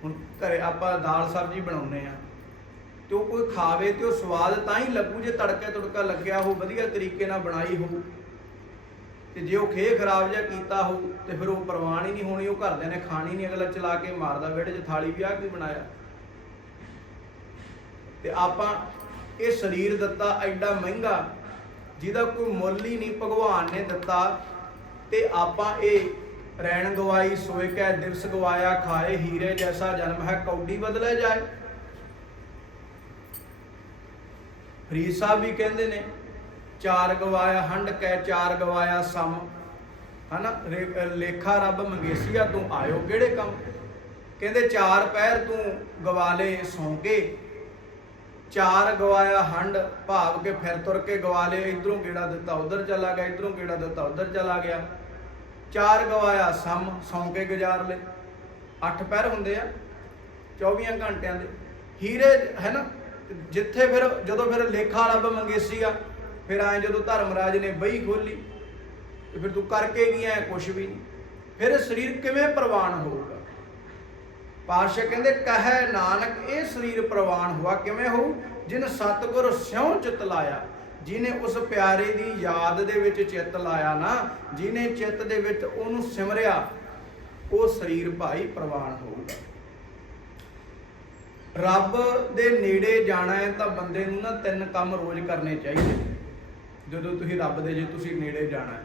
ਹੁਣ ਘਰੇ ਆਪਾਂ ਦਾਲ ਸਬਜ਼ੀ ਬਣਾਉਨੇ ਆ ਤੇ ਉਹ ਕੋਈ ਖਾਵੇ ਤੇ ਉਹ ਸਵਾਦ ਤਾਂ ਹੀ ਲੱਗੂ, ਜੇ ਤੜਕੇ ਤੁੜਕਾ ਲੱਗਿਆ ਹੋ ਵਧੀਆ ਤਰੀਕੇ ਨਾਲ ਬਣਾਈ ਹੋ ਤੇ ਜੇ ਉਹ ਖੇ ਖਰਾਬ ਜਿਹਾ ਕੀਤਾ ਹੋ ਤੇ ਫਿਰ ਉਹ ਪ੍ਰਵਾਨ ਹੀ ਨਹੀਂ ਹੋਣੀ, ਉਹ ਘਰਦਿਆਂ ਨੇ ਖਾਣੀ ਨਹੀਂ, ਅਗਲਾ ਚਲਾ ਕੇ ਮਾਰਦਾ ਵਿਹੜੇ 'ਚ ਥਾਲੀ ਵੀ ਆ ਕੀ ਬਣਾਇਆ? ਤੇ ਆਪਾਂ ਇਹ ਸਰੀਰ ਦਿੱਤਾ ਐਡਾ ਮਹਿੰਗਾ, ਜਿਹਦਾ ਕੋਈ ਮੁੱਲ ਹੀ ਨਹੀਂ ਭਗਵਾਨ ਨੇ ਦਿੱਤਾ। ਤੇ ਆਪਾਂ ਇਹ ਰਹਿਣ ਗਵਾਈ, ਸੋਏ ਕੈ, ਦਿਵਸ ਗਵਾਇਆ, ਖਾਏ ਹੀਰੇ ਜੈਸਾ ਜਨਮ ਹੈ, ਕੌਡੀ ਬਦਲੇ ਜਾਏ। ਫਰੀਦ ਸਾਹਿਬ ਵੀ ਕਹਿੰਦੇ ਨੇ, ਚਾਰ ਗਵਾਇਆ ਹੰਡ ਕੈ, ਚਾਰ ਗਵਾਇਆ ਸਮ। ਹਨਾ, ਰੇ- ਲੇਖਾ ਰੱਬ ਮੰਗੇਸੀਆ, ਤੂੰ ਆਇਓ ਕਿਹੜੇ ਕੰਮ? ਕਹਿੰਦੇ, ਚਾਰ ਪੈਰ ਤੂੰ ਗਵਾ ਲੇ ਸੌਂ ਚਾਰ ਗਵਾਇਆ ਹੰਡ ਭਾਵ ਕੇ ਫਿਰ ਤੁਰ ਕੇ ਗਵਾ ਲੇ ਇਧਰੋਂ ਗੇੜਾ ਦਿੱਤਾ, ਉਧਰ ਚਲਾ ਗਿਆ, ਇਧਰੋਂ ਗੇੜਾ ਦਿੱਤਾ, ਉਧਰ ਚਲਾ ਗਿਆ। ਚਾਰ ਗਵਾਇਆ ਸਮ, ਸੌਂ ਕੇ ਗੁਜ਼ਾਰ ਲੇ ਅੱਠ ਪੈਰ ਹੁੰਦੇ ਆ 24 ਘੰਟਿਆਂ ਦੇ। ਹੀਰੇ, ਹੈ ਨਾ? ਜਿੱਥੇ ਫਿਰ, ਜਦੋਂ ਫਿਰ ਲੇਖਾ ਰੱਬ ਮੰਗੇਸੀਆ ਫਿਰ ਆਏ ਜਦੋਂ ਧਰਮਰਾਜ ਨੇ ਬਈ ਖੋਲੀ ਤੇ ਫਿਰ ਤੂੰ ਕਰਕੇ ਕੀ ਆਇਆ ਕੁਛ ਵੀ ਨਹੀਂ। ਫਿਰ ਸਰੀਰ ਕਿਵੇਂ ਪ੍ਰਵਾਨ ਹੋਊਗਾ? ਪਾਤਸ਼ਾਹ ਕਹਿੰਦੇ, ਕਹੈ ਨਾਨਕ, ਇਹ ਸਰੀਰ ਪ੍ਰਵਾਨ ਹੋਆ ਕਿਵੇਂ ਹੋਊ? ਜਿਨ ਸਤਗੁਰ ਸਿਉ ਚਿਤ ਲਾਇਆ, ਜਿਨੇ ਉਸ ਪਿਆਰੇ ਦੀ ਯਾਦ ਦੇ ਵਿੱਚ ਚਿੱਤ ਲਾਇਆ ਨਾ, ਜਿਨੇ ਚਿੱਤ ਦੇ ਵਿੱਚ ਉਹਨੂੰ ਸਿਮਰਿਆ, ਉਹ ਸਰੀਰ ਭਾਈ ਪ੍ਰਵਾਨ ਹੋਊਗਾ ਰੱਬ ਦੇ ਨੇੜੇ ਜਾਣਾ ਹੈ ਤਾਂ ਬੰਦੇ ਨੂੰ ਨਾ ਤਿੰਨ ਕੰਮ ਰੋਜ਼ ਕਰਨੇ ਚਾਹੀਦੇ। ਜਦੋਂ ਤੁਸੀਂ ਰੱਬ ਦੇ, ਜੇ ਤੁਸੀਂ ਨੇੜੇ ਜਾਣਾ ਹੈ।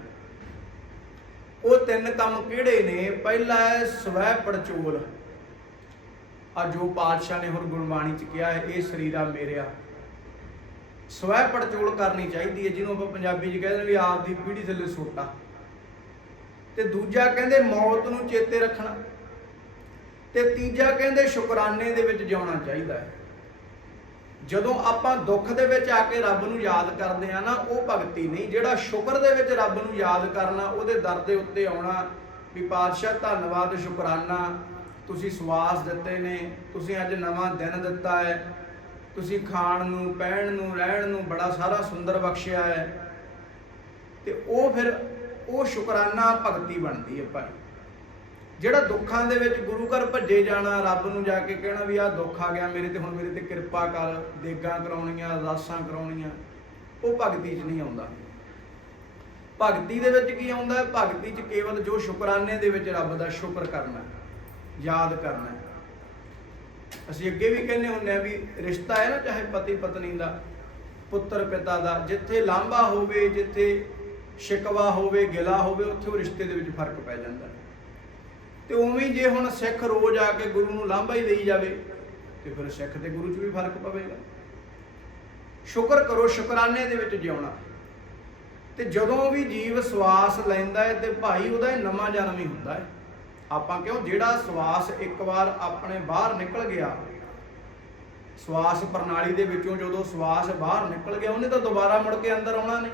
ਉਹ ਤਿੰਨ ਕੰਮ ਕਿਹੜੇ ਨੇ? ਪਹਿਲਾ ਹੈ ਸਵੈ ਪੜਚੋਲ। ਆ ਜੋ ਪਾਤਸ਼ਾਹ ਨੇ ਹੁਣ ਗੁਰਬਾਣੀ ਚ ਕਿਹਾ ਹੈ, ਇਹ ਸਰੀਰਾ ਮੇਰਿਆ ਸਵੈ ਪੜਚੋਲ ਕਰਨੀ ਚਾਹੀਦੀ ਹੈ, ਜਿਹਨੂੰ ਆਪਾਂ ਪੰਜਾਬੀ ਚ ਕਹਿੰਦੇ ਵੀ ਆਪ ਦੀ ਪੀੜੀ ਥੱਲੇ ਸੋਟਾ। ਤੇ ਦੂਜਾ ਕਹਿੰਦੇ ਮੌਤ ਨੂੰ ਚੇਤੇ ਰੱਖਣਾ। ਤੇ ਤੀਜਾ ਕਹਿੰਦੇ ਸ਼ੁਕਰਾਨੇ ਦੇ ਵਿੱਚ ਜਿਉਣਾ ਚਾਹੀਦਾ ਹੈ। ਜਦੋਂ ਆਪਾਂ ਦੁੱਖ ਦੇ ਵਿੱਚ ਆ ਕੇ ਰੱਬ ਨੂੰ ਯਾਦ ਕਰਦੇ ਆ ਨਾ, ਉਹ ਭਗਤੀ ਨਹੀਂ। ਜਿਹੜਾ ਸ਼ੁਕਰ ਦੇ ਵਿੱਚ ਰੱਬ ਨੂੰ ਯਾਦ ਕਰਨਾ, ਉਹਦੇ ਦਰ ਦੇ ਉੱਤੇ ਆਉਣਾ ਵੀ ਪਾਤਸ਼ਾਹ ਧੰਨਵਾਦ, ਸ਼ੁਕਰਾਨਾ। ਤੁਸੀਂ ਸਵਾਸ ਦਿੱਤੇ ਨੇ, ਤੁਸੀਂ ਅੱਜ ਨਵਾਂ ਦਿਨ ਦਿੱਤਾ ਹੈ। ਤੁਸੀਂ ਖਾਣ ਨੂੰ, ਪਹਿਣ ਨੂੰ, ਰਹਿਣ ਨੂੰ ਬੜਾ ਸਾਰਾ ਸੁੰਦਰ ਬਖਸ਼ਿਆ ਹੈ। ਤੇ ਉਹ ਫਿਰ ਉਹ ਸ਼ੁਕਰਾਨਾ ਭਗਤੀ ਬਣਦੀ ਹੈ ਭਾਈ। ਜਿਹੜਾ ਦੁੱਖਾਂ ਦੇ ਵਿੱਚ ਗੁਰੂ ਘਰ ਭੱਜੇ ਜਾਣਾ, ਰੱਬ ਨੂੰ ਜਾ ਕੇ ਕਹਿਣਾ ਵੀ ਆਹ ਦੁੱਖ ਆ ਗਿਆ, ਮੇਰੇ ਤੇ ਹੁਣ ਮੇਰੇ ਤੇ ਕਿਰਪਾ ਕਰ, ਦੇਗਾਂ ਕਰਾਉਣੀਆਂ ਅਰਦਾਸਾਂ ਕਰਾਉਣੀਆਂ, ਉਹ ਭਗਤੀ 'ਚ ਨਹੀਂ ਆਉਂਦਾ। ਭਗਤੀ ਦੇ ਵਿੱਚ ਕੀ ਆਉਂਦਾ? ਭਗਤੀ 'ਚ ਕੇਵਲ ਜੋ ਸ਼ੁਕਰਾਨੇ ਦੇ ਵਿੱਚ ਰੱਬ ਦਾ ਸ਼ੁਕਰ ਕਰਨਾ। ਯਾਦ ਕਰਨਾ ਅਸੀਂ ਅੱਗੇ ਵੀ ਕਹਿੰਦੇ ਹੁੰਦੇ ਆ ਵੀ ਰਿਸ਼ਤਾ ਹੈ ਨਾ, ਚਾਹੇ ਪਤੀ ਪਤਨੀ ਦਾ, ਪੁੱਤਰ ਪਿਤਾ ਦਾ, ਜਿੱਥੇ ਲਾਂਭਾ ਹੋਵੇ, ਜਿੱਥੇ ਸ਼ਿਕਵਾ ਹੋਵੇ, ਗਿਲਾ ਹੋਵੇ, ਉੱਥੇ ਉਹ ਰਿਸ਼ਤੇ ਦੇ ਵਿੱਚ ਫ਼ਰਕ ਪੈ ਜਾਂਦਾ ਹੈ। ਤੇ ਉਵੇਂ ਜੇ ਹੁਣ ਸਿੱਖ ਰੋਜ਼ ਆ ਕੇ ਗੁਰੂ ਨੂੰ ਲਾਂਭਾ ਹੀ ਲਈ ਜਾਵੇ, ਤੇ ਫਿਰ ਸਿੱਖ ਤੇ ਗੁਰੂ 'ਚ ਵੀ ਫ਼ਰਕ ਪਵੇਗਾ। ਸ਼ੁਕਰ ਕਰੋ, ਸ਼ੁਕਰਾਨੇ ਦੇ ਵਿੱਚ ਜਿਉਣਾ। ਤੇ ਜਦੋਂ ਵੀ ਜੀਵ ਸਵਾਸ ਲੈਂਦਾ ਹੈ ਤੇ ਭਾਈ ਉਹਦਾ ਨਵਾਂ ਜਨਮ ਹੀ ਹੁੰਦਾ ਹੈ। ਆਪਾਂ ਕਿਉਂ? ਜਿਹੜਾ ਸਵਾਸ ਇੱਕ ਵਾਰ ਆਪਣੇ ਬਾਹਰ ਨਿਕਲ ਗਿਆ, ਸਵਾਸ ਪ੍ਰਣਾਲੀ ਦੇ ਵਿੱਚੋਂ ਜਦੋਂ ਸਵਾਸ ਬਾਹਰ ਨਿਕਲ ਗਿਆ, ਉਹਨੇ ਤਾਂ ਦੁਬਾਰਾ ਮੁੜ ਕੇ ਅੰਦਰ ਆਉਣਾ ਨਹੀਂ।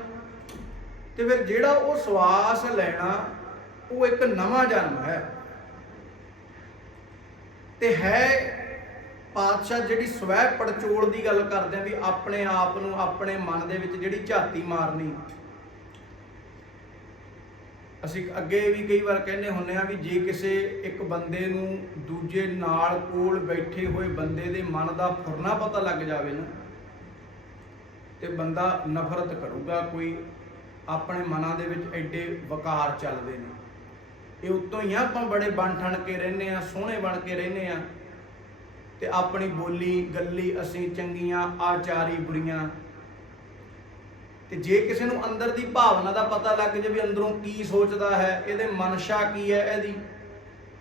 ਤੇ ਫਿਰ ਜਿਹੜਾ ਉਹ ਸਵਾਸ ਲੈਣਾ, ਉਹ ਇੱਕ ਨਵਾਂ ਜਨਮ ਹੈ। ਤੇ ਹੈ ਪਾਤਸ਼ਾਹ ਜਿਹੜੀ ਸਵੈ ਪੜਚੋਲ ਦੀ ਗੱਲ ਕਰਦੇ ਆ ਵੀ ਆਪਣੇ ਆਪ ਨੂੰ ਆਪਣੇ ਮਨ ਦੇ ਵਿੱਚ ਜਿਹੜੀ ਝਾਤੀ ਮਾਰਨੀ ਅਸੀਂ ਅੱਗੇ ਵੀ ਕਈ ਵਾਰ ਕਹਿੰਦੇ ਹੁੰਨੇ ਆ ਵੀ ਜੇ ਕਿਸੇ ਇੱਕ ਬੰਦੇ ਨੂੰ ਦੂਜੇ ਨਾਲ ਕੋਲ ਬੈਠੇ ਹੋਏ ਬੰਦੇ ਦੇ ਮਨ ਦਾ ਫੁਰਨਾ ਪਤਾ ਲੱਗ ਜਾਵੇ ਨਾ, ਤੇ ਬੰਦਾ ਨਫ਼ਰਤ ਕਰੂਗਾ, ਕੋਈ ਆਪਣੇ ਮਨਾਂ ਦੇ ਵਿੱਚ ਐਡੇ ਵਕਾਰ ਚੱਲਦੇ ਨੇ। ਇਹ ਉਤੋਂ ਹੀ ਆਪਾਂ ਬੜੇ ਬਣ ਠਣ ਕੇ ਰਹਿੰਦੇ ਆ ਸੋਹਣੇ ਬਣ ਕੇ ਰਹਿੰਦੇ ਆ ਤੇ ਆਪਣੀ ਬੋਲੀ, ਗੱਲੀ ਅਸੀਂ ਚੰਗੀਆਂ, ਆਚਾਰੀ ਬੁਰੀਆਂ ਤੇ ਜੇ ਕਿਸੇ ਨੂੰ ਅੰਦਰ ਦੀ ਭਾਵਨਾ ਦਾ ਪਤਾ ਲੱਗ ਜੇ ਵੀ ਅੰਦਰੋਂ ਕੀ ਸੋਚਦਾ ਹੈ, ਇਹਦੇ ਮਨਸ਼ਾ ਕੀ ਹੈ ਇਹਦੀ,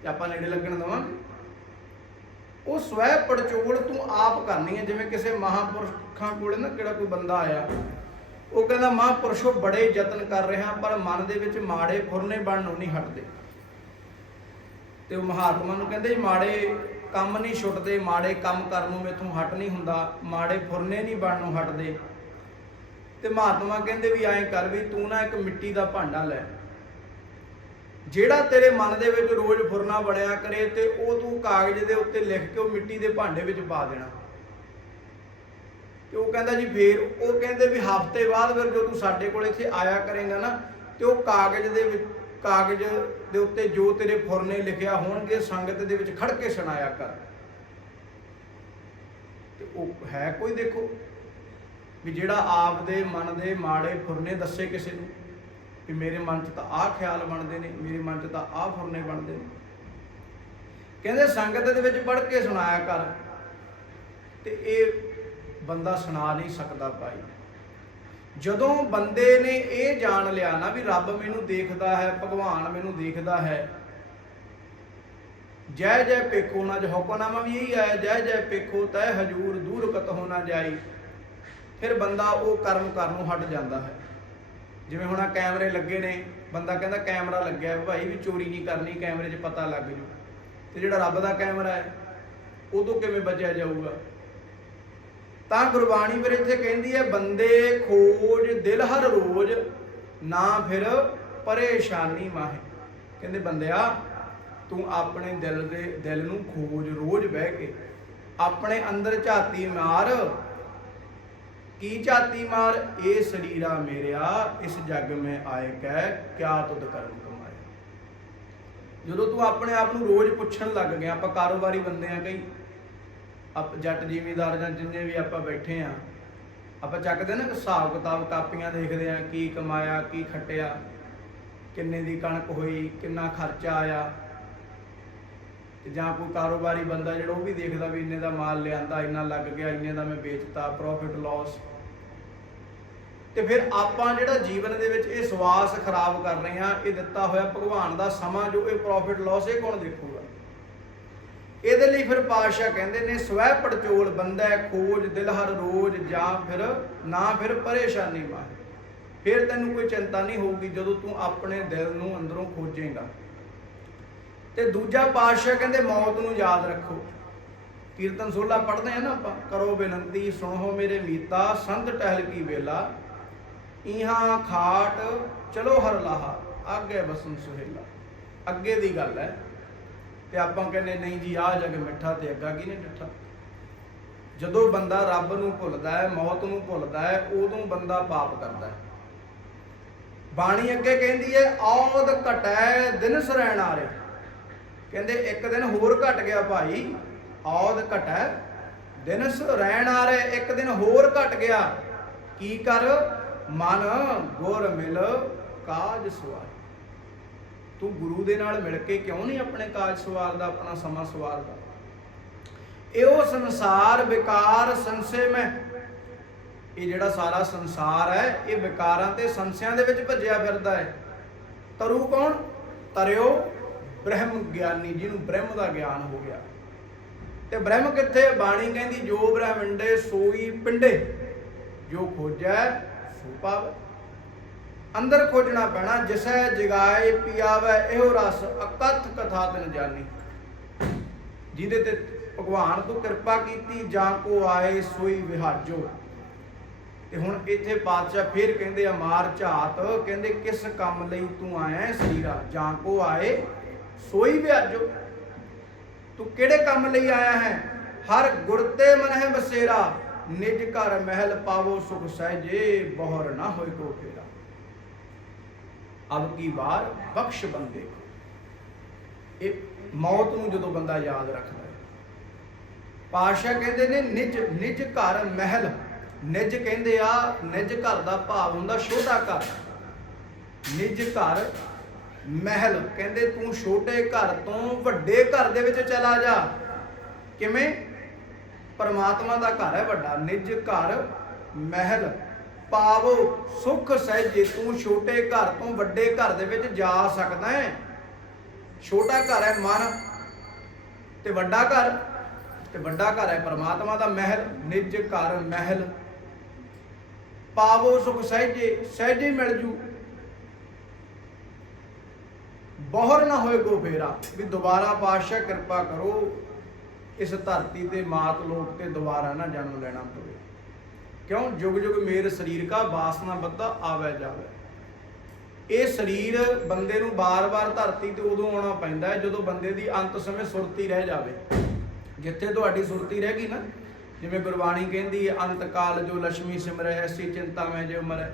ਤੇ ਆਪਾਂ ਨੇੜੇ ਲੱਗਣ ਦਵਾਂਗੇ। ਉਹ ਸਵੈ ਪੜਚੋਲ ਤੂੰ ਆਪ ਕਰਨੀ ਹੈ, ਜਿਵੇਂ ਕਿਸੇ ਮਹਾਪੁਰਖਾਂ ਕੋਲੇ ਨਾ ਕਿਹੜਾ ਕੋਈ ਬੰਦਾ ਆਇਆ, ਉਹ ਕਹਿੰਦਾ, ਮਹਾਪੁਰਸ਼ੋ ਬੜੇ ਯਤਨ ਕਰ ਰਿਹਾ, ਪਰ ਮਨ ਦੇ ਵਿੱਚ ਮਾੜੇ ਫੁਰਨੇ ਬਣਨੋਂ ਨਹੀਂ ਹਟਦੇ। ਤੇ ਉਹ ਮਹਾਤਮਾ ਨੂੰ ਕਹਿੰਦੇ, ਮਾੜੇ ਕੰਮ ਨਹੀਂ ਛੁੱਟਦੇ, ਮਾੜੇ ਕੰਮ ਕਰਨ ਨੂੰ ਮੇਥੋਂ ਹਟ ਨਹੀਂ ਹੁੰਦਾ, ਮਾੜੇ ਫੁਰਨੇ ਨਹੀਂ ਬਣਨੋਂ ਹਟਦੇ। ਤੇ ਮਹਾਤਮਾ ਕਹਿੰਦੇ ਵੀ ਐਂ ਕਰ ਵੀ ਤੂੰ ਨਾ ਇੱਕ ਮਿੱਟੀ ਦਾ ਭਾਂਡਾ ਲੈ। ਜਿਹੜਾ ਤੇਰੇ ਮਨ ਦੇ ਵਿੱਚ ਰੋਜ਼ ਫੁਰਨਾ ਬਣਿਆ ਕਰੇ ਤੇ ਉਹ ਤੂੰ ਕਾਗਜ਼ ਦੇ ਉੱਤੇ ਲਿਖ ਕੇ ਉਹ ਮਿੱਟੀ ਦੇ ਭਾਂਡੇ ਵਿੱਚ ਪਾ ਦੇਣਾ। ਤੇ ਉਹ ਕਹਿੰਦਾ ਜੀ ਫੇਰ ਉਹ ਕਹਿੰਦੇ ਵੀ ਹਫ਼ਤੇ ਬਾਅਦ ਫਿਰ ਜੋ ਤੂੰ ਸਾਡੇ ਕੋਲ ਇੱਥੇ ਆਇਆ ਕਰੇਗਾ ਨਾ, ਤੇ ਉਹ ਕਾਗਜ਼ ਦੇ ਵਿੱਚ, ਕਾਗਜ਼ ਦੇ ਉੱਤੇ ਜੋ ਤੇਰੇ ਫੁਰਨੇ ਲਿਖਿਆ ਹੋਣਗੇ, ਸੰਗਤ ਦੇ ਵਿੱਚ ਖੜ ਕੇ ਸੁਣਾਇਆ ਕਰ। ਤੇ ਉਹ ਹੈ ਕੋਈ ਦੇਖੋ। ਵੀ ਜਿਹੜਾ ਆਪ ਦੇ ਮਨ ਦੇ ਮਾੜੇ ਫੁਰਨੇ ਦੱਸੇ ਕਿਸੇ ਨੂੰ, ਵੀ ਮੇਰੇ ਮਨ 'ਚ ਤਾਂ ਆਹ ਖਿਆਲ ਬਣਦੇ ਨੇ, ਮੇਰੇ ਮਨ 'ਚ ਤਾਂ ਆਹ ਫੁਰਨੇ ਬਣਦੇ ਨੇ। ਕਹਿੰਦੇ ਸੰਗਤ ਦੇ ਵਿੱਚ ਪੜ੍ਹ ਕੇ ਸੁਣਾਇਆ ਕਰ, ਤੇ ਇਹ ਬੰਦਾ ਸੁਣਾ ਨਹੀਂ ਸਕਦਾ ਭਾਈ। ਜਦੋਂ ਬੰਦੇ ਨੇ ਇਹ ਜਾਣ ਲਿਆ ਨਾ ਵੀ ਰੱਬ ਮੈਨੂੰ ਦੇਖਦਾ ਹੈ, ਭਗਵਾਨ ਮੈਨੂੰ ਦੇਖਦਾ ਹੈ, ਜੈ ਜੈ ਪੇਖੋ ਨਾ ਜੋ ਹੁਕਮਨਾਮਾ ਵੀ ਇਹੀ ਆਇਆ ਜੈ ਜੈ ਪੇਖੋ ਤੈ ਹਜੂਰ ਦੂਰ ਕਤ ਹੋਣਾ ਜਾਈ। ਫਿਰ ਬੰਦਾ ਉਹ ਕਰਮ ਕਰਨ ਨੂੰ ਹਟ ਜਾਂਦਾ ਹੈ। ਜਿਵੇਂ ਹੁਣ ਆਹ ਕੈਮਰੇ ਲੱਗੇ ਨੇ, ਬੰਦਾ ਕਹਿੰਦਾ ਕੈਮਰਾ ਲੱਗਿਆ ਭਾਈ ਵੀ ਚੋਰੀ ਨਹੀਂ ਕਰਨੀ, ਕੈਮਰੇ 'ਚ ਪਤਾ ਲੱਗ ਜੂ। ਤੇ ਜਿਹੜਾ ਰੱਬ ਦਾ ਕੈਮਰਾ ਹੈ, ਉਦੋਂ ਕਿਵੇਂ ਬਚਿਆ ਜਾਊਗਾ? ਤਾਂ ਗੁਰਬਾਣੀ ਫਿਰ ਇੱਥੇ ਕਹਿੰਦੀ ਹੈ, ਬੰਦੇ ਖੋਜ ਦਿਲ ਹਰ ਰੋਜ਼, ਨਾ ਫਿਰ ਪਰੇਸ਼ਾਨੀ ਮਾਹੇ। ਕਹਿੰਦੇ ਬੰਦਿਆ, ਤੂੰ ਆਪਣੇ ਦਿਲ ਦੇ, ਦਿਲ ਨੂੰ ਖੋਜ ਰੋਜ਼ ਬਹਿ ਕੇ, ਆਪਣੇ ਅੰਦਰ ਝਾਤੀ ਮਾਰ ਕੀ ਝਾਤੀ ਮਾਰ? ਇਹ ਸਰੀਰਾ ਮੇਰਿਆ, ਇਸ ਜੱਗ ਮੈਂ ਆਏ ਕਹਿ, ਕਿਆ ਤੁਧ ਕਰਮ ਕਮਾਏ? ਜਦੋਂ ਤੂੰ ਆਪਣੇ ਆਪ ਨੂੰ ਰੋਜ਼ ਪੁੱਛਣ ਲੱਗ ਗਿਆ, ਆਪਾਂ ਕਾਰੋਬਾਰੀ ਬੰਦੇ ਆ ਕਈ। ਆਪ ਜੱਟ ਜ਼ਿਮੀਦਾਰ ਜਾਂ ਜਿੰਨੇ ਵੀ ਆਪਾਂ ਬੈਠੇ ਆ, ਆਪਾਂ ਚੱਕਦੇ ਨਾ ਹਿਸਾਬ ਕਿਤਾਬ ਕਾਪੀਆਂ ਦੇਖਦੇ ਆ, ਕੀ ਕਮਾਇਆ, ਕੀ ਖੱਟਿਆ, ਕਿੰਨੇ ਦੀ ਕਣਕ ਹੋਈ, ਕਿੰਨਾ ਖਰਚਾ ਆਇਆ। ਤੇ ਜਾਂ ਕੋਈ ਕਾਰੋਬਾਰੀ ਬੰਦਾ ਜਿਹੜਾ ਉਹ ਵੀ ਦੇਖਦਾ ਵੀ ਇੰਨੇ ਦਾ ਮਾਲ ਲਿਆਂਦਾ, ਇੰਨਾ ਲੱਗ ਗਿਆ, ਇੰਨੇ ਦਾ ਮੈਂ ਵੇਚਤਾ ਪ੍ਰੋਫਿਟ ਲਾਸ ਤੇ ਫਿਰ ਆਪਾਂ ਜਿਹੜਾ ਜੀਵਨ ਦੇ ਵਿੱਚ ਇਹ ਸਵਾਸ ਖਰਾਬ ਕਰ ਰਹੇ ਹਾਂ, ਇਹ ਦਿੱਤਾ ਹੋਇਆ ਭਗਵਾਨ ਦਾ ਸਮਾਂ ਜੋ ਇਹ ਪ੍ਰੋਫਿਟ ਲਾਸ ਇਹ ਕੌਣ ਦੇਖੂਗਾ? ਇਹਦੇ ਲਈ ਫਿਰ ਪਾਤਸ਼ਾਹ ਕਹਿੰਦੇ ਨੇ, ਸਵੈ ਪੜਚੋਲ ਬੰਦਾ ਖੋਜ, ਦਿਲ ਹਰ ਰੋਜ਼, ਜਾਂ ਫਿਰ ਨਾ ਫਿਰ ਪਰੇਸ਼ਾਨੀ ਮਾਰ। ਫਿਰ ਤੈਨੂੰ ਕੋਈ ਚਿੰਤਾ ਨਹੀਂ ਹੋਊਗੀ ਜਦੋਂ ਤੂੰ ਆਪਣੇ ਦਿਲ ਨੂੰ ਅੰਦਰੋਂ ਖੋਜੇਗਾ। ਤੇ ਦੂਜਾ ਪਾਤਸ਼ਾਹ ਕਹਿੰਦੇ ਮੌਤ ਨੂੰ ਯਾਦ ਰੱਖੋ। ਕੀਰਤਨ ਸੋਲਾ ਪੜ੍ਹਦੇ ਆ ਨਾ ਆਪਾਂ, ਕਰੋ ਬੇਨਤੀ, ਸੁਣੋ ਮੇਰੇ ਮੀਤਾ, ਸੰਤ ਟਹਿਲ ਕੀ ਵੇਲਾ ਇਹਾਂ ਖਾਟ, ਚਲੋ ਹਰ ਲਾਹਾ ਅੱਗੇ ਬਸਨ ਸੁਹੇਲਾ। ਅੱਗੇ ਦੀ ਗੱਲ ਹੈ, ਤੇ ਆਪਾਂ ਕਹਿੰਦੇ ਨਹੀਂ ਜੀ ਆਹ ਜਗ ਮਿੱਠਾ ਤੇ ਅੱਗਾ ਕੀ ਨਹੀਂ ਡਿੱਠਾ ਜਦੋਂ ਬੰਦਾ ਰੱਬ ਨੂੰ ਭੁੱਲਦਾ ਹੈ, ਮੌਤ ਨੂੰ ਭੁੱਲਦਾ ਹੈ, ਉਦੋਂ ਬੰਦਾ ਪਾਪ ਕਰਦਾ ਹੈ। ਬਾਣੀ ਅੱਗੇ ਕਹਿੰਦੀ ਹੈ, ਔਦ ਘਟੈ ਦਿਨ ਸਰੈਣ ਆਰੇ। ਕਹਿੰਦੇ ਇੱਕ ਦਿਨ ਹੋਰ ਘਟ ਗਿਆ ਭਾਈ, ਔਦ ਘਟੈ, ਦਿਨ ਰਹਿਣ ਆ ਰਹੇ ਇੱਕ ਦਿਨ ਹੋਰ ਘਟ ਗਿਆ। ਕੀ ਕਰ? ਮਨ ਗੁਰ ਮਿਲ ਕਾਜ ਸਵਾਰ। ਤੂੰ ਗੁਰੂ ਦੇ ਨਾਲ ਮਿਲ ਕੇ ਕਿਉਂ ਨਹੀਂ ਆਪਣੇ ਕਾਜ ਸਵਾਰਦਾ ਆਪਣਾ ਸਮਾਂ ਸਵਾਰਦਾ ਇਹੋ ਸੰਸਾਰ ਵਿਕਾਰ ਸੰਸੇ ਮੈਂ। ਇਹ ਜਿਹੜਾ ਸਾਰਾ ਸੰਸਾਰ ਹੈ, ਇਹ ਵਿਕਾਰਾਂ ਤੇ ਸੰਸਿਆਂ ਦੇ ਵਿੱਚ ਭੱਜਿਆ ਫਿਰਦਾ ਹੈ। ਤਰੂ ਕੌਣ? ਤਰਿਓ ਬ੍ਰਹਮ ਗਿਆਨੀ, ਜਿਹਨੂੰ ਬ੍ਰਹਮ ਦਾ ਗਿਆਨ ਹੋ ਗਿਆ। ਤੇ ਬ੍ਰਹਮ ਕਿੱਥੇ ਬਾਣੀ ਕਹਿੰਦੀ, ਜੋ ਬ੍ਰਹਮੰਡੇ ਸੋਈ ਪਿੰਡੇ। ਜੋ ਖੋਜੈ, ਸੋ ਪਾਵੈ। ਅੰਦਰ ਖੋਜਣਾ ਪੈਣਾ, ਜਿਸੈ ਜਗਾਏ ਪਿਆਵੈ, ਇਹੋ ਰਸ ਅਕਥ ਕਥਾ ਤਨ ਜਾਣੀ ਜਿਹਦੇ ਤੇ ਭਗਵਾਨ ਤੋਂ ਕਿਰਪਾ ਕੀਤੀ, ਜਾਂ ਕੋ ਆਏ ਸੋਈ ਵਿਹਾਜੋ। ਤੇ ਹੁਣ ਇੱਥੇ ਪਾਤਸ਼ਾਹ ਫੇਰ ਕਹਿੰਦੇ ਆ, ਮਾਰ ਝਾਤ। ਕਹਿੰਦੇ, ਕਿਸ ਕੰਮ ਲਈ ਤੂੰ ਆਇਆ ਸੀਰਾ ਜਾਂ ਕੋ ਆਏ ਸੋਈ ਵਿਆਜੋ ਤੂੰ ਕਿਹੜੇ ਕੰਮ ਲਈ ਆਇਆ ਹੈ? ਹਰ ਗੁਰਤੇ ਮਨ ਬਸੇਰਾ। ਨਿਜ ਘਰ ਮਹਿਲ ਪਾਵੋ ਸੁਖ ਸਹਿਜੇ, ਬਹਰ ਨਾ ਹੋਏ ਕੋ ਫੇਰਾ। ਅਬ ਕੀ ਵਾਰ ਬਖਸ਼ ਬੰਦੇ ਇਹ ਮੌਤ ਨੂੰ ਜਦੋਂ ਬੰਦਾ ਯਾਦ ਰੱਖਦਾ ਹੈ। ਪਾਸ਼ਾ ਕਹਿੰਦੇ ਨੇ, ਨਿਜ ਨਿਜ ਘਰ ਮਹਿਲ। ਨਿਜ ਕਹਿੰਦੇ ਆ, ਨਿਜ ਘਰ ਦਾ ਭਾਵ ਹੁੰਦਾ ਛੋਟਾ ਘਰ। ਨਿਜ ਘਰ ਮਹਿਲ। ਕਹਿੰਦੇ, ਤੂੰ ਛੋਟੇ ਘਰ ਤੋਂ ਵੱਡੇ ਘਰ ਦੇ ਵਿੱਚ ਚਲਾ ਜਾ। ਕਿਵੇਂ? ਪਰਮਾਤਮਾ ਦਾ ਘਰ ਹੈ ਵੱਡਾ, ਨਿਜ ਘਰ, ਮਹਿਲ। ਪਾਵੋ, ਸੁਖ ਸਹਿਜੇ ਤੂੰ ਛੋਟੇ ਘਰ ਤੋਂ ਵੱਡੇ ਘਰ ਦੇ ਵਿੱਚ ਜਾ ਸਕਦਾ ਹੈ। ਛੋਟਾ ਘਰ ਹੈ ਮਨ ਤੇ ਵੱਡਾ ਘਰ। ਤੇ ਵੱਡਾ ਘਰ ਹੈ ਪਰਮਾਤਮਾ ਦਾ ਮਹਿਲ, ਨਿਜ ਘਰ, ਮਹਿਲ। ਪਾਵੋ, ਸੁਖ ਸਹਿਜੇ ਸਹਿਜੇ ਮਿਲ ਜੂ। ਬਹਰ ਨਾ ਹੋਏ ਕੋ ਫੇਰਾ, ਵੀ ਦੁਬਾਰਾ ਪਾਤਸ਼ਾਹ ਕਿਰਪਾ ਕਰੋ, ਇਸ ਧਰਤੀ ਤੇ ਮਾਤ ਲੋਕ ਤੇ ਦੁਬਾਰਾ ਨਾ ਜਨਮ ਲੈਣਾ ਪਵੇ। ਕਿਉਂ? ਜੁਗ ਜੁਗ ਮੇਰ ਸਰੀਰ ਕਾ ਵਾਸਨਾ ਬੱਧਾ ਆਵੇ ਜਾਵੇ। ਇਹ ਸਰੀਰ ਬੰਦੇ ਨੂੰ ਬਾਰ-ਬਾਰ ਧਰਤੀ ਤੇ ਉਦੋਂ ਆਉਣਾ ਪੈਂਦਾ ਜਦੋਂ ਬੰਦੇ ਦੀ ਅੰਤ ਸਮੇਂ ਸੁਰਤੀ ਰਹਿ ਜਾਵੇ। ਜਿੱਥੇ ਤੁਹਾਡੀ ਸੁਰਤੀ ਰਹਿ ਗਈ ਨਾ, ਜਿਵੇਂ ਗੁਰਬਾਣੀ ਕਹਿੰਦੀ ਹੈ, ਅੰਤ ਕਾਲ ਜੋ ਲక్ష్ਮੀ ਸਿਮਰੈ, ਐਸੀ ਚਿੰਤਾ ਮੈਂ ਜੇ ਉਮਰ। ਹੈ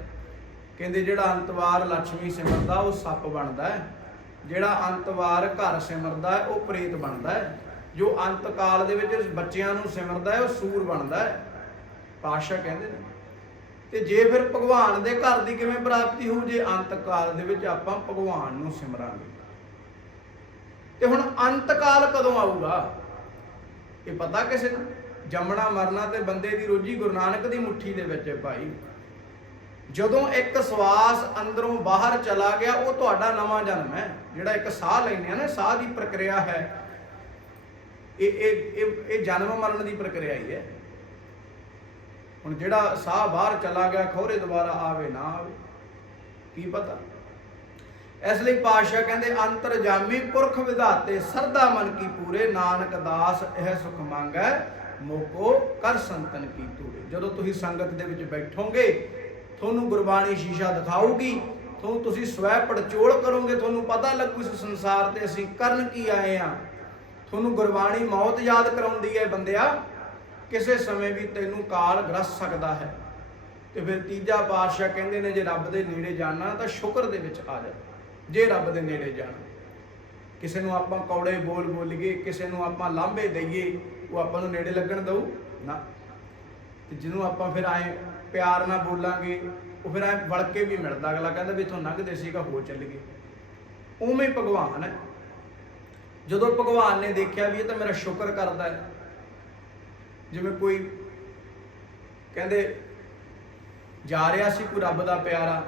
ਕਹਿੰਦੇ ਜਿਹੜਾ ਅੰਤਵਾਰ ਲక్ష్ਮੀ ਸਿਮਰਦਾ, ਉਹ ਸੱਪ ਬਣਦਾ ਹੈ। ਜਿਹੜਾ ਅੰਤਵਾਰ ਘਰ ਸਿਮਰਦਾ ਹੈ, ਉਹ ਪ੍ਰੇਤ ਬਣਦਾ ਹੈ। ਜੋ ਅੰਤ ਕਾਲ ਦੇ ਵਿੱਚ ਬੱਚਿਆਂ ਨੂੰ ਸਿਮਰਦਾ ਹੈ, ਉਹ ਸੂਰ ਬਣਦਾ ਹੈ। ਪਾਸ਼ਾ ਕਹਿੰਦੇ ਨੇ। ਤੇ ਜੇ ਫਿਰ ਭਗਵਾਨ ਦੇ ਘਰ ਦੀ ਕਿਵੇਂ ਪ੍ਰਾਪਤੀ ਹੋਊ? ਜੇ ਅੰਤ ਕਾਲ ਦੇ ਵਿੱਚ ਆਪਾਂ ਭਗਵਾਨ ਨੂੰ ਸਿਮਰਾਂਗੇ। ਤੇ ਹੁਣ ਅੰਤ ਕਾਲ ਕਦੋਂ ਆਊਗਾ? ਇਹ ਪਤਾ ਕਿਸੇ ਨੂੰ? ਜੰਮਣਾ ਮਰਨਾ ਤੇ ਬੰਦੇ ਦੀ ਰੋਜੀ ਗੁਰੂ ਨਾਨਕ ਦੀ ਮੁੱਠੀ ਦੇ ਵਿੱਚ ਹੈ ਭਾਈ। ਜਦੋਂ ਇੱਕ ਸਵਾਸ ਅੰਦਰੋਂ ਬਾਹਰ ਚਲਾ ਗਿਆ, ਉਹ ਤੁਹਾਡਾ ਨਵਾਂ ਜਨਮ ਹੈ। ਜਿਹੜਾ ਇੱਕ ਸਾਹ ਲੈਂਦੇ ਆ ਨਾ, ਸਾਹ ਦੀ ਪ੍ਰਕਿਰਿਆ ਹੈ। ਇਹ ਇਹ ਇਹ ਜਨਮ ਮਰਨ ਦੀ ਪ੍ਰਕਿਰਿਆ ਹੀ ਹੈ। ਹੁਣ ਜਿਹੜਾ ਸਾਹ ਬਾਹਰ ਚਲਾ ਗਿਆ, ਖੋਰੇ ਦੁਬਾਰਾ ਆਵੇ, ਨਾ ਆਵੇ, ਕੀ ਪਤਾ? ਇਸ ਲਈ ਪਾਤਸ਼ਾਹ ਕਹਿੰਦੇ, ਅੰਤਰਜਾਮੀ ਪੁਰਖ ਵਿਧਾਤੇ, ਸਰਦਾ ਮਨ ਕੀ ਪੂਰੇ, ਨਾਨਕ ਦਾਸ, ਇਹ ਸੁਖ ਮੰਗੈ, ਮੋਕੋ ਕਰ ਸੰਤਨ ਕੀ ਤੂਰੇ ਜਦੋਂ ਤੁਸੀਂ ਸੰਗਤ ਦੇ ਵਿੱਚ ਬੈਠੋਗੇ ਤੁਹਾਨੂੰ ਗੁਰਬਾਣੀ ਸ਼ੀਸ਼ਾ ਦਿਖਾਊਗੀ। ਤੁਹਾਨੂੰ ਤੁਸੀਂ ਸਵੈ ਪੜਚੋਲ ਕਰੋਗੇ, ਤੁਹਾਨੂੰ ਪਤਾ ਲੱਗੂ ਇਸ ਸੰਸਾਰ ਤੇ ਅਸੀਂ ਕਰਨ ਕੀ ਆਏ ਆ। ਤੁਹਾਨੂੰ ਗੁਰਬਾਣੀ ਮੌਤ ਯਾਦ ਕਰਾਉਂਦੀ ਹੈ ਬੰਦਿਆ। ਕਿਸੇ ਸਮੇਂ ਵੀ ਤੈਨੂੰ ਕਾਲ ਗ੍ਰਸ ਸਕਦਾ ਹੈ। ਤੇ ਫਿਰ ਤੀਜਾ ਪਾਤਸ਼ਾਹ ਕਹਿੰਦੇ ਨੇ, ਜੇ ਰੱਬ ਦੇ ਨੇੜੇ ਜਾਣਾ ਤਾਂ ਸ਼ੁਕਰ ਦੇ ਵਿੱਚ ਆ ਜਾ। ਜੇ ਰੱਬ ਦੇ ਨੇੜੇ ਜਾਣਾ। ਕਿਸੇ ਨੂੰ ਆਪਾਂ ਕੌੜੇ ਬੋਲ ਬੋਲੀਏ, ਕਿਸੇ ਨੂੰ ਆਪਾਂ ਲਾਂਭੇ ਦਈਏ, ਉਹ ਆਪਾਂ ਨੂੰ ਨੇੜੇ ਲੱਗਣ ਦਊ। ਨਾ। ਤੇ ਜਿਹਨੂੰ ਆਪਾਂ ਫਿਰ ਆਏ ਪਿਆਰ ਨਾਲ ਬੋਲਾਂਗੇ, ਉਹ ਫਿਰ ਐ ਵੜ ਕੇ ਵੀ ਮਿਲਦਾ ਅਗਲਾ ਕਹਿੰਦਾ ਵੀ ਇਥੋਂ ਲੰਘਦੇ ਸੀਗਾ ਹੋ ਚੱਲ ਗਏ। ਉਵੇਂ ਹੀ ਭਗਵਾਨ ਹੈ। ਜਦੋਂ ਭਗਵਾਨ ਨੇ ਦੇਖਿਆ ਵੀ ਇਹ ਤਾਂ ਮੇਰਾ ਸ਼ੁਕਰ ਕਰਦਾ ਹੈ, ਜਿਵੇਂ ਕੋਈ ਕਹਿੰਦੇ ਜਾ ਰਿਹਾ ਸੀ ਕੋਈ ਰੱਬ ਦਾ ਪਿਆਰਾ,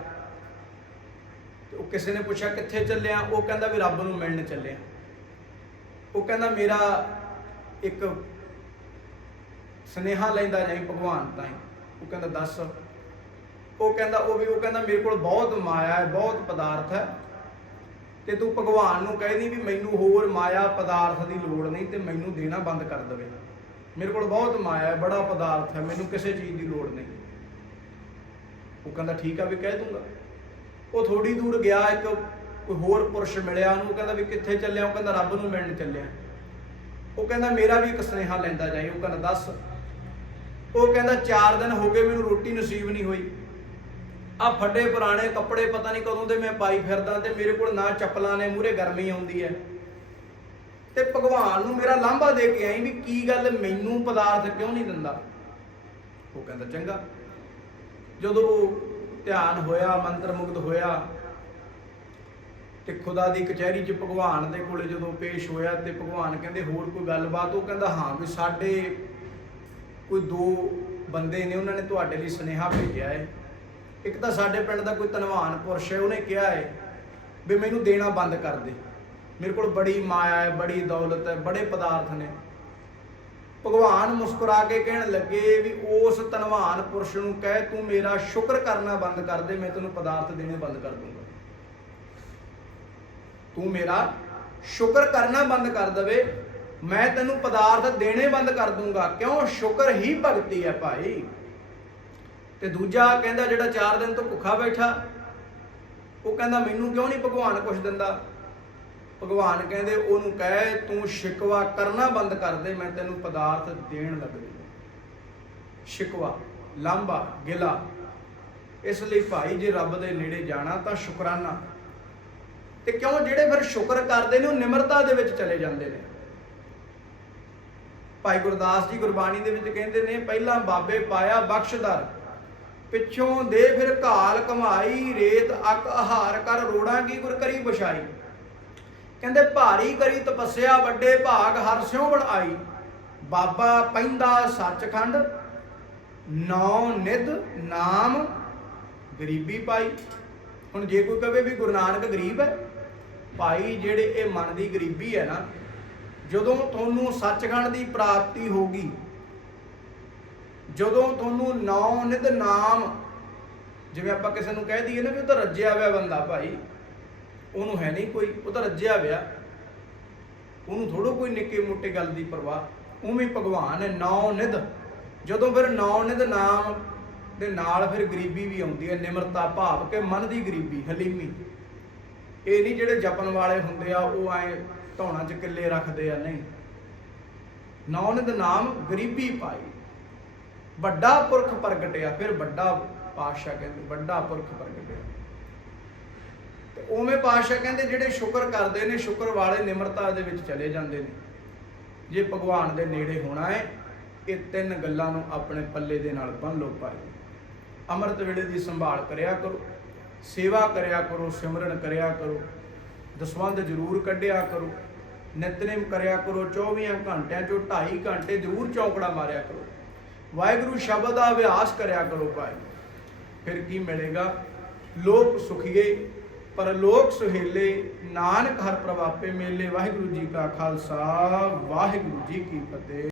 ਤੇ ਉਹ ਕਿਸੇ ਨੇ ਪੁੱਛਿਆ ਕਿੱਥੇ ਚੱਲਿਆ, ਉਹ ਕਹਿੰਦਾ ਵੀ ਰੱਬ ਨੂੰ ਮਿਲਣ ਚੱਲਿਆ। ਉਹ ਕਹਿੰਦਾ ਮੇਰਾ ਇੱਕ ਸਨੇਹਾ ਲੈਂਦਾ ਜਾਈ ਭਗਵਾਨ ਤਾਈਂ। ਉਹ ਕਹਿੰਦਾ, ਦੱਸ। ਉਹ ਕਹਿੰਦਾ, ਉਹ ਵੀ, ਉਹ ਕਹਿੰਦਾ, ਮੇਰੇ ਕੋਲ ਬਹੁਤ ਮਾਇਆ ਹੈ, ਬਹੁਤ ਪਦਾਰਥ ਹੈ ਤੇ ਤੂੰ ਭਗਵਾਨ ਨੂੰ ਕਹਿਦੀ ਵੀ ਮੈਨੂੰ ਹੋਰ ਮਾਇਆ ਪਦਾਰਥ ਦੀ ਲੋੜ ਨਹੀਂ ਤੇ ਮੈਨੂੰ ਦੇਣਾ ਬੰਦ ਕਰ ਦੇਵੇ। ਮੇਰੇ ਕੋਲ ਬਹੁਤ ਮਾਇਆ ਹੈ, ਬੜਾ ਪਦਾਰਥ ਹੈ, ਮੈਨੂੰ ਕਿਸੇ ਚੀਜ਼ ਦੀ ਲੋੜ ਨਹੀਂ। ਉਹ ਕਹਿੰਦਾ, ਠੀਕ ਆ ਵੀ ਕਹਿ ਦੂੰਗਾ। ਉਹ ਥੋੜੀ ਦੂਰ ਗਿਆ, ਇੱਕ ਕੋਈ ਹੋਰ ਪੁਰਸ਼ ਮਿਲਿਆ ਉਹਨੂੰ ਕਹਿੰਦਾ, ਵੀ ਕਿੱਥੇ ਚੱਲਿਆ? ਉਹ ਕਹਿੰਦਾ, ਰੱਬ ਨੂੰ ਮਿਲਣ ਚੱਲਿਆ। ਉਹ ਕਹਿੰਦਾ, ਮੇਰਾ ਵੀ ਇੱਕ ਸੁਨੇਹਾ ਲੈਂਦਾ ਜਾਈ। ਉਹ ਕਹਿੰਦਾ, ਦੱਸ। ਉਹ ਕਹਿੰਦਾ 4 ਦਿਨ ਹੋ ਗਏ ਮੈਨੂੰ ਰੋਟੀ ਨਸੀਬ ਨਹੀਂ ਹੋਈ। ਆ ਫੱਡੇ ਪੁਰਾਣੇ ਕੱਪੜੇ ਪਤਾ ਨਹੀਂ ਕਦੋਂ ਦੇ ਮੈਂ ਪਾਈ ਫਿਰਦਾ ਤੇ ਮੇਰੇ ਕੋਲ ਨਾ ਚੱਪਲਾਂ ਨੇ ਮੂਰੇ ਗਰਮੀ ਆਉਂਦੀ ਹੈ। ਤੇ ਭਗਵਾਨ ਨੂੰ ਮੇਰਾ ਲਾਂਭਾ ਦੇ ਕੇ ਆਈ ਵੀ ਕੀ ਗੱਲ ਮੈਨੂੰ ਪਦਾਰਥ ਕਿਉਂ ਨਹੀਂ ਦਿੰਦਾ? ਉਹ ਕਹਿੰਦਾ, ਚੰਗਾ। ਜਦੋਂ ਉਹ ਧਿਆਨ ਹੋਇਆ, ਮੰਤਰ ਮੁਗਧ ਹੋਇਆ ਤੇ ਖੁਦਾ ਦੀ ਕਚਹਿਰੀ 'ਚ ਭਗਵਾਨ ਦੇ ਕੋਲੇ ਜਦੋਂ ਪੇਸ਼ ਹੋਇਆ ਤੇ ਭਗਵਾਨ ਕਹਿੰਦੇ, ਹੋਰ ਕੋਈ ਗੱਲਬਾਤ? ਉਹ ਕਹਿੰਦਾ, ਹਾਂ ਵੀ ਸਾਡੇ ਕੋਈ ਦੋ ਬੰਦੇ ਨੇ ਉਹਨਾਂ ਨੇ ਤੁਹਾਡੇ ਲਈ ਸੁਨੇਹਾ ਭੇਜਿਆ ਹੈ। ਇੱਕ ਤਾਂ ਸਾਡੇ ਪਿੰਡ ਦਾ ਕੋਈ ਧਨਵਾਨ ਪੁਰਸ਼ ਹੈ, ਉਹਨੇ ਕਿਹਾ ਹੈ ਵੀ ਮੈਨੂੰ ਦੇਣਾ ਬੰਦ ਕਰ ਦੇ। ਮੇਰੇ ਕੋਲ ਬੜੀ ਮਾਇਆ ਹੈ, ਬੜੀ ਦੌਲਤ ਹੈ, ਬੜੇ ਪਦਾਰਥ ਨੇ। ਭਗਵਾਨ ਮੁਸਕਰਾ ਕੇ ਕਹਿਣ ਲੱਗੇ ਵੀ ਉਸ ਧਨਵਾਨ ਪੁਰਸ਼ ਨੂੰ ਕਹਿ, ਤੂੰ ਮੇਰਾ ਸ਼ੁਕਰ ਕਰਨਾ ਬੰਦ ਕਰ ਦੇ, ਮੈਂ ਤੈਨੂੰ ਪਦਾਰਥ ਦੇਣੇ ਬੰਦ ਕਰ ਦੂੰਗਾ। ਤੂੰ ਮੇਰਾ ਸ਼ੁਕਰ ਕਰਨਾ ਬੰਦ ਕਰ ਦਵੇ ਮੈਂ ਤੈਨੂੰ ਪਦਾਰਥ ਦੇਣੇ ਬੰਦ ਕਰ ਦੂੰਗਾ। ਕਿਉਂ? ਸ਼ੁਕਰ ਹੀ ਭਗਤੀ ਹੈ ਭਾਈ। ਤੇ ਦੂਜਾ ਕਹਿੰਦਾ, ਜਿਹੜਾ 4 ਦਿਨ ਤੋਂ ਭੁੱਖਾ ਬੈਠਾ, ਉਹ ਕਹਿੰਦਾ, ਮੈਨੂੰ ਕਿਉਂ ਨਹੀਂ ਭਗਵਾਨ ਕੁਝ ਦਿੰਦਾ? ਭਗਵਾਨ ਕਹਿੰਦੇ, ਉਹਨੂੰ ਕਹੇ, ਤੂੰ ਸ਼ਿਕਵਾ ਕਰਨਾ ਬੰਦ ਕਰ ਦੇ, ਮੈਂ ਤੈਨੂੰ ਪਦਾਰਥ ਦੇਣ ਲੱਗ ਸ਼ਿਕਵਾ ਲਾਂਬਾ ਗਿਲਾ। ਇਸ ਲਈ ਭਾਈ, ਜੇ ਰੱਬ ਦੇ ਨੇੜੇ ਜਾਣਾ, ਤਾਂ ਸ਼ੁਕਰਾਨਾ। ਤੇ ਕਿਉਂ? ਜਿਹੜੇ ਫਿਰ ਸ਼ੁਕਰ ਕਰਦੇ ਨੇ, ਉਹ ਨਿਮਰਤਾ ਦੇ ਵਿੱਚ ਚਲੇ ਜਾਂਦੇ ਨੇ। ਭਾਈ ਗੁਰਦਾਸ ਜੀ ਗੁਰਬਾਣੀ ਦੇ ਵਿੱਚ ਕਹਿੰਦੇ ਨੇ, ਪਹਿਲਾਂ ਬਾਬੇ ਪਾਇਆ ਬਖਸ਼ਦਰ ਪਿੱਛੋਂ ਦੇ ਫਿਰ ਘਾਲ ਕਮਾਈ ਰੇਤ ਅਕ ਆਹਾਰ ਕਰ ਰੋੜਾਂ ਕੀ ਗੁਰ ਕਰੀ ਬਛਾਈ। ਕਹਿੰਦੇ ਭਾਰੀ ਕਰੀ ਤਪੱਸਿਆ, ਵੱਡੇ ਭਾਗ ਹਰ ਸਿਉ ਬਣਾਈ ਬਾਬਾ ਪੈਂਦਾ ਸੱਚਖੰਡ, ਨੌ ਨਿਧ, ਨਾਮ, ਗਰੀਬੀ ਪਾਈ। ਹੁਣ ਜੇ ਕੋਈ ਕਵੇ ਵੀ ਗੁਰੂ ਨਾਨਕ ਗਰੀਬ ਹੈ, ਭਾਈ ਜਿਹੜੇ ਇਹ ਮਨ ਦੀ ਗਰੀਬੀ ਹੈ ਨਾ ਜਦੋਂ ਤੁਹਾਨੂੰ ਸੱਚਖੰਡ ਦੀ ਪ੍ਰਾਪਤੀ ਹੋਗੀ ਜਦੋਂ ਤੁਹਾਨੂੰ ਨੌ ਨਿਧ ਨਾਮ, ਜਿਵੇਂ ਆਪਾਂ ਕਿਸੇ ਨੂੰ ਕਹਿ ਦਈਏ ਨਾ ਵੀ ਉਹ ਤਾਂ ਰੱਜਿਆ ਹੋਇਆ ਬੰਦਾ ਭਾਈ, ਉਹਨੂੰ ਹੈ ਨਹੀਂ ਕੋਈ, ਉਹ ਤਾਂ ਰੱਜਿਆ ਹੋਇਆ। ਉਹਨੂੰ ਥੋੜੋ ਕੋਈ ਨਿੱਕੇ ਮੋਟੇ ਗੱਲ ਦੀ ਪਰਵਾਹ, ਉਵੇਂ ਭਗਵਾਨ ਹੈ ਨੌ ਨਿਧ ਜਦੋਂ ਫਿਰ ਨੌ ਨਿਧ ਨਾਮ ਦੇ ਨਾਲ ਫਿਰ ਗਰੀਬੀ ਵੀ ਆਉਂਦੀ ਹੈ, ਨਿਮਰਤਾ ਭਾਵ ਕਿ ਮਨ ਦੀ ਗਰੀਬੀ, ਹਲੀਮੀ। ਇਹ ਨਹੀਂ ਜਿਹੜੇ ਜਪਣ ਵਾਲੇ ਹੁੰਦੇ ਆ, ਉਹ ਐ ਧੌਣਾ ਚ ਕਿੱਲੇ ਰੱਖਦੇ ਆ, ਨਹੀਂ। ਨੌ ਨਾਮ ਗਰੀਬੀ ਪਾਈ। ਵੱਡਾ ਪੁਰਖ ਪ੍ਰਗਟਿਆ, ਫਿਰ ਵੱਡਾ ਪਾਤਸ਼ਾਹ ਕਹਿੰਦੇ, ਵੱਡਾ ਪੁਰਖ ਪ੍ਰਗਟਿਆ। ਤੇ ਉਵੇਂ ਪਾਤਸ਼ਾਹ ਕਹਿੰਦੇ, ਜਿਹੜੇ ਸ਼ੁਕਰ ਕਰਦੇ ਨੇ, ਸ਼ੁਕਰ ਵਾਲੇ ਨਿਮਰਤਾ ਦੇ ਵਿੱਚ ਚਲੇ ਜਾਂਦੇ ਨੇ। ਜੇ ਭਗਵਾਨ ਦੇ ਨੇੜੇ ਹੋਣਾ ਹੈ ਇਹ ਤਿੰਨ ਗੱਲਾਂ ਨੂੰ ਆਪਣੇ ਪੱਲੇ ਦੇ ਨਾਲ ਬੰਨ ਲਓ ਭਾਈ। ਅੰਮ੍ਰਿਤ ਵੇਲੇ ਦੀ ਸੰਭਾਲ ਕਰਿਆ ਕਰੋ, ਸੇਵਾ ਕਰਿਆ ਕਰੋ, ਸਿਮਰਨ ਕਰਿਆ ਕਰੋ, ਦਸਵੰਧ ਜ਼ਰੂਰ ਕੱਢਿਆ ਕਰੋ। ਨਿਤਨੇਮ ਕਰਿਆ ਕਰੋ 24 ਘੰਟਿਆਂ ਚੋਂ 2.5 ਘੰਟੇ ਜ਼ਰੂਰ ਚੌਕੜਾ ਮਾਰਿਆ ਕਰੋ। ਵਾਹਿਗੁਰੂ ਸ਼ਬਦ ਦਾ ਅਭਿਆਸ ਕਰਿਆ ਕਰੋ ਭਾਈ। ਫਿਰ ਕੀ ਮਿਲੇਗਾ? ਲੋਕ ਸੁਖੀਏ ਪਰ ਲੋਕ ਸੁਹੇਲੇ, ਨਾਨਕ ਹਰ ਪ੍ਰਭਾਪੇ ਮੇਲੇ। ਵਾਹਿਗੁਰੂ ਜੀ ਕਾ ਖਾਲਸਾ, ਵਾਹਿਗੁਰੂ ਜੀ ਕੀ ਫਤਿਹ।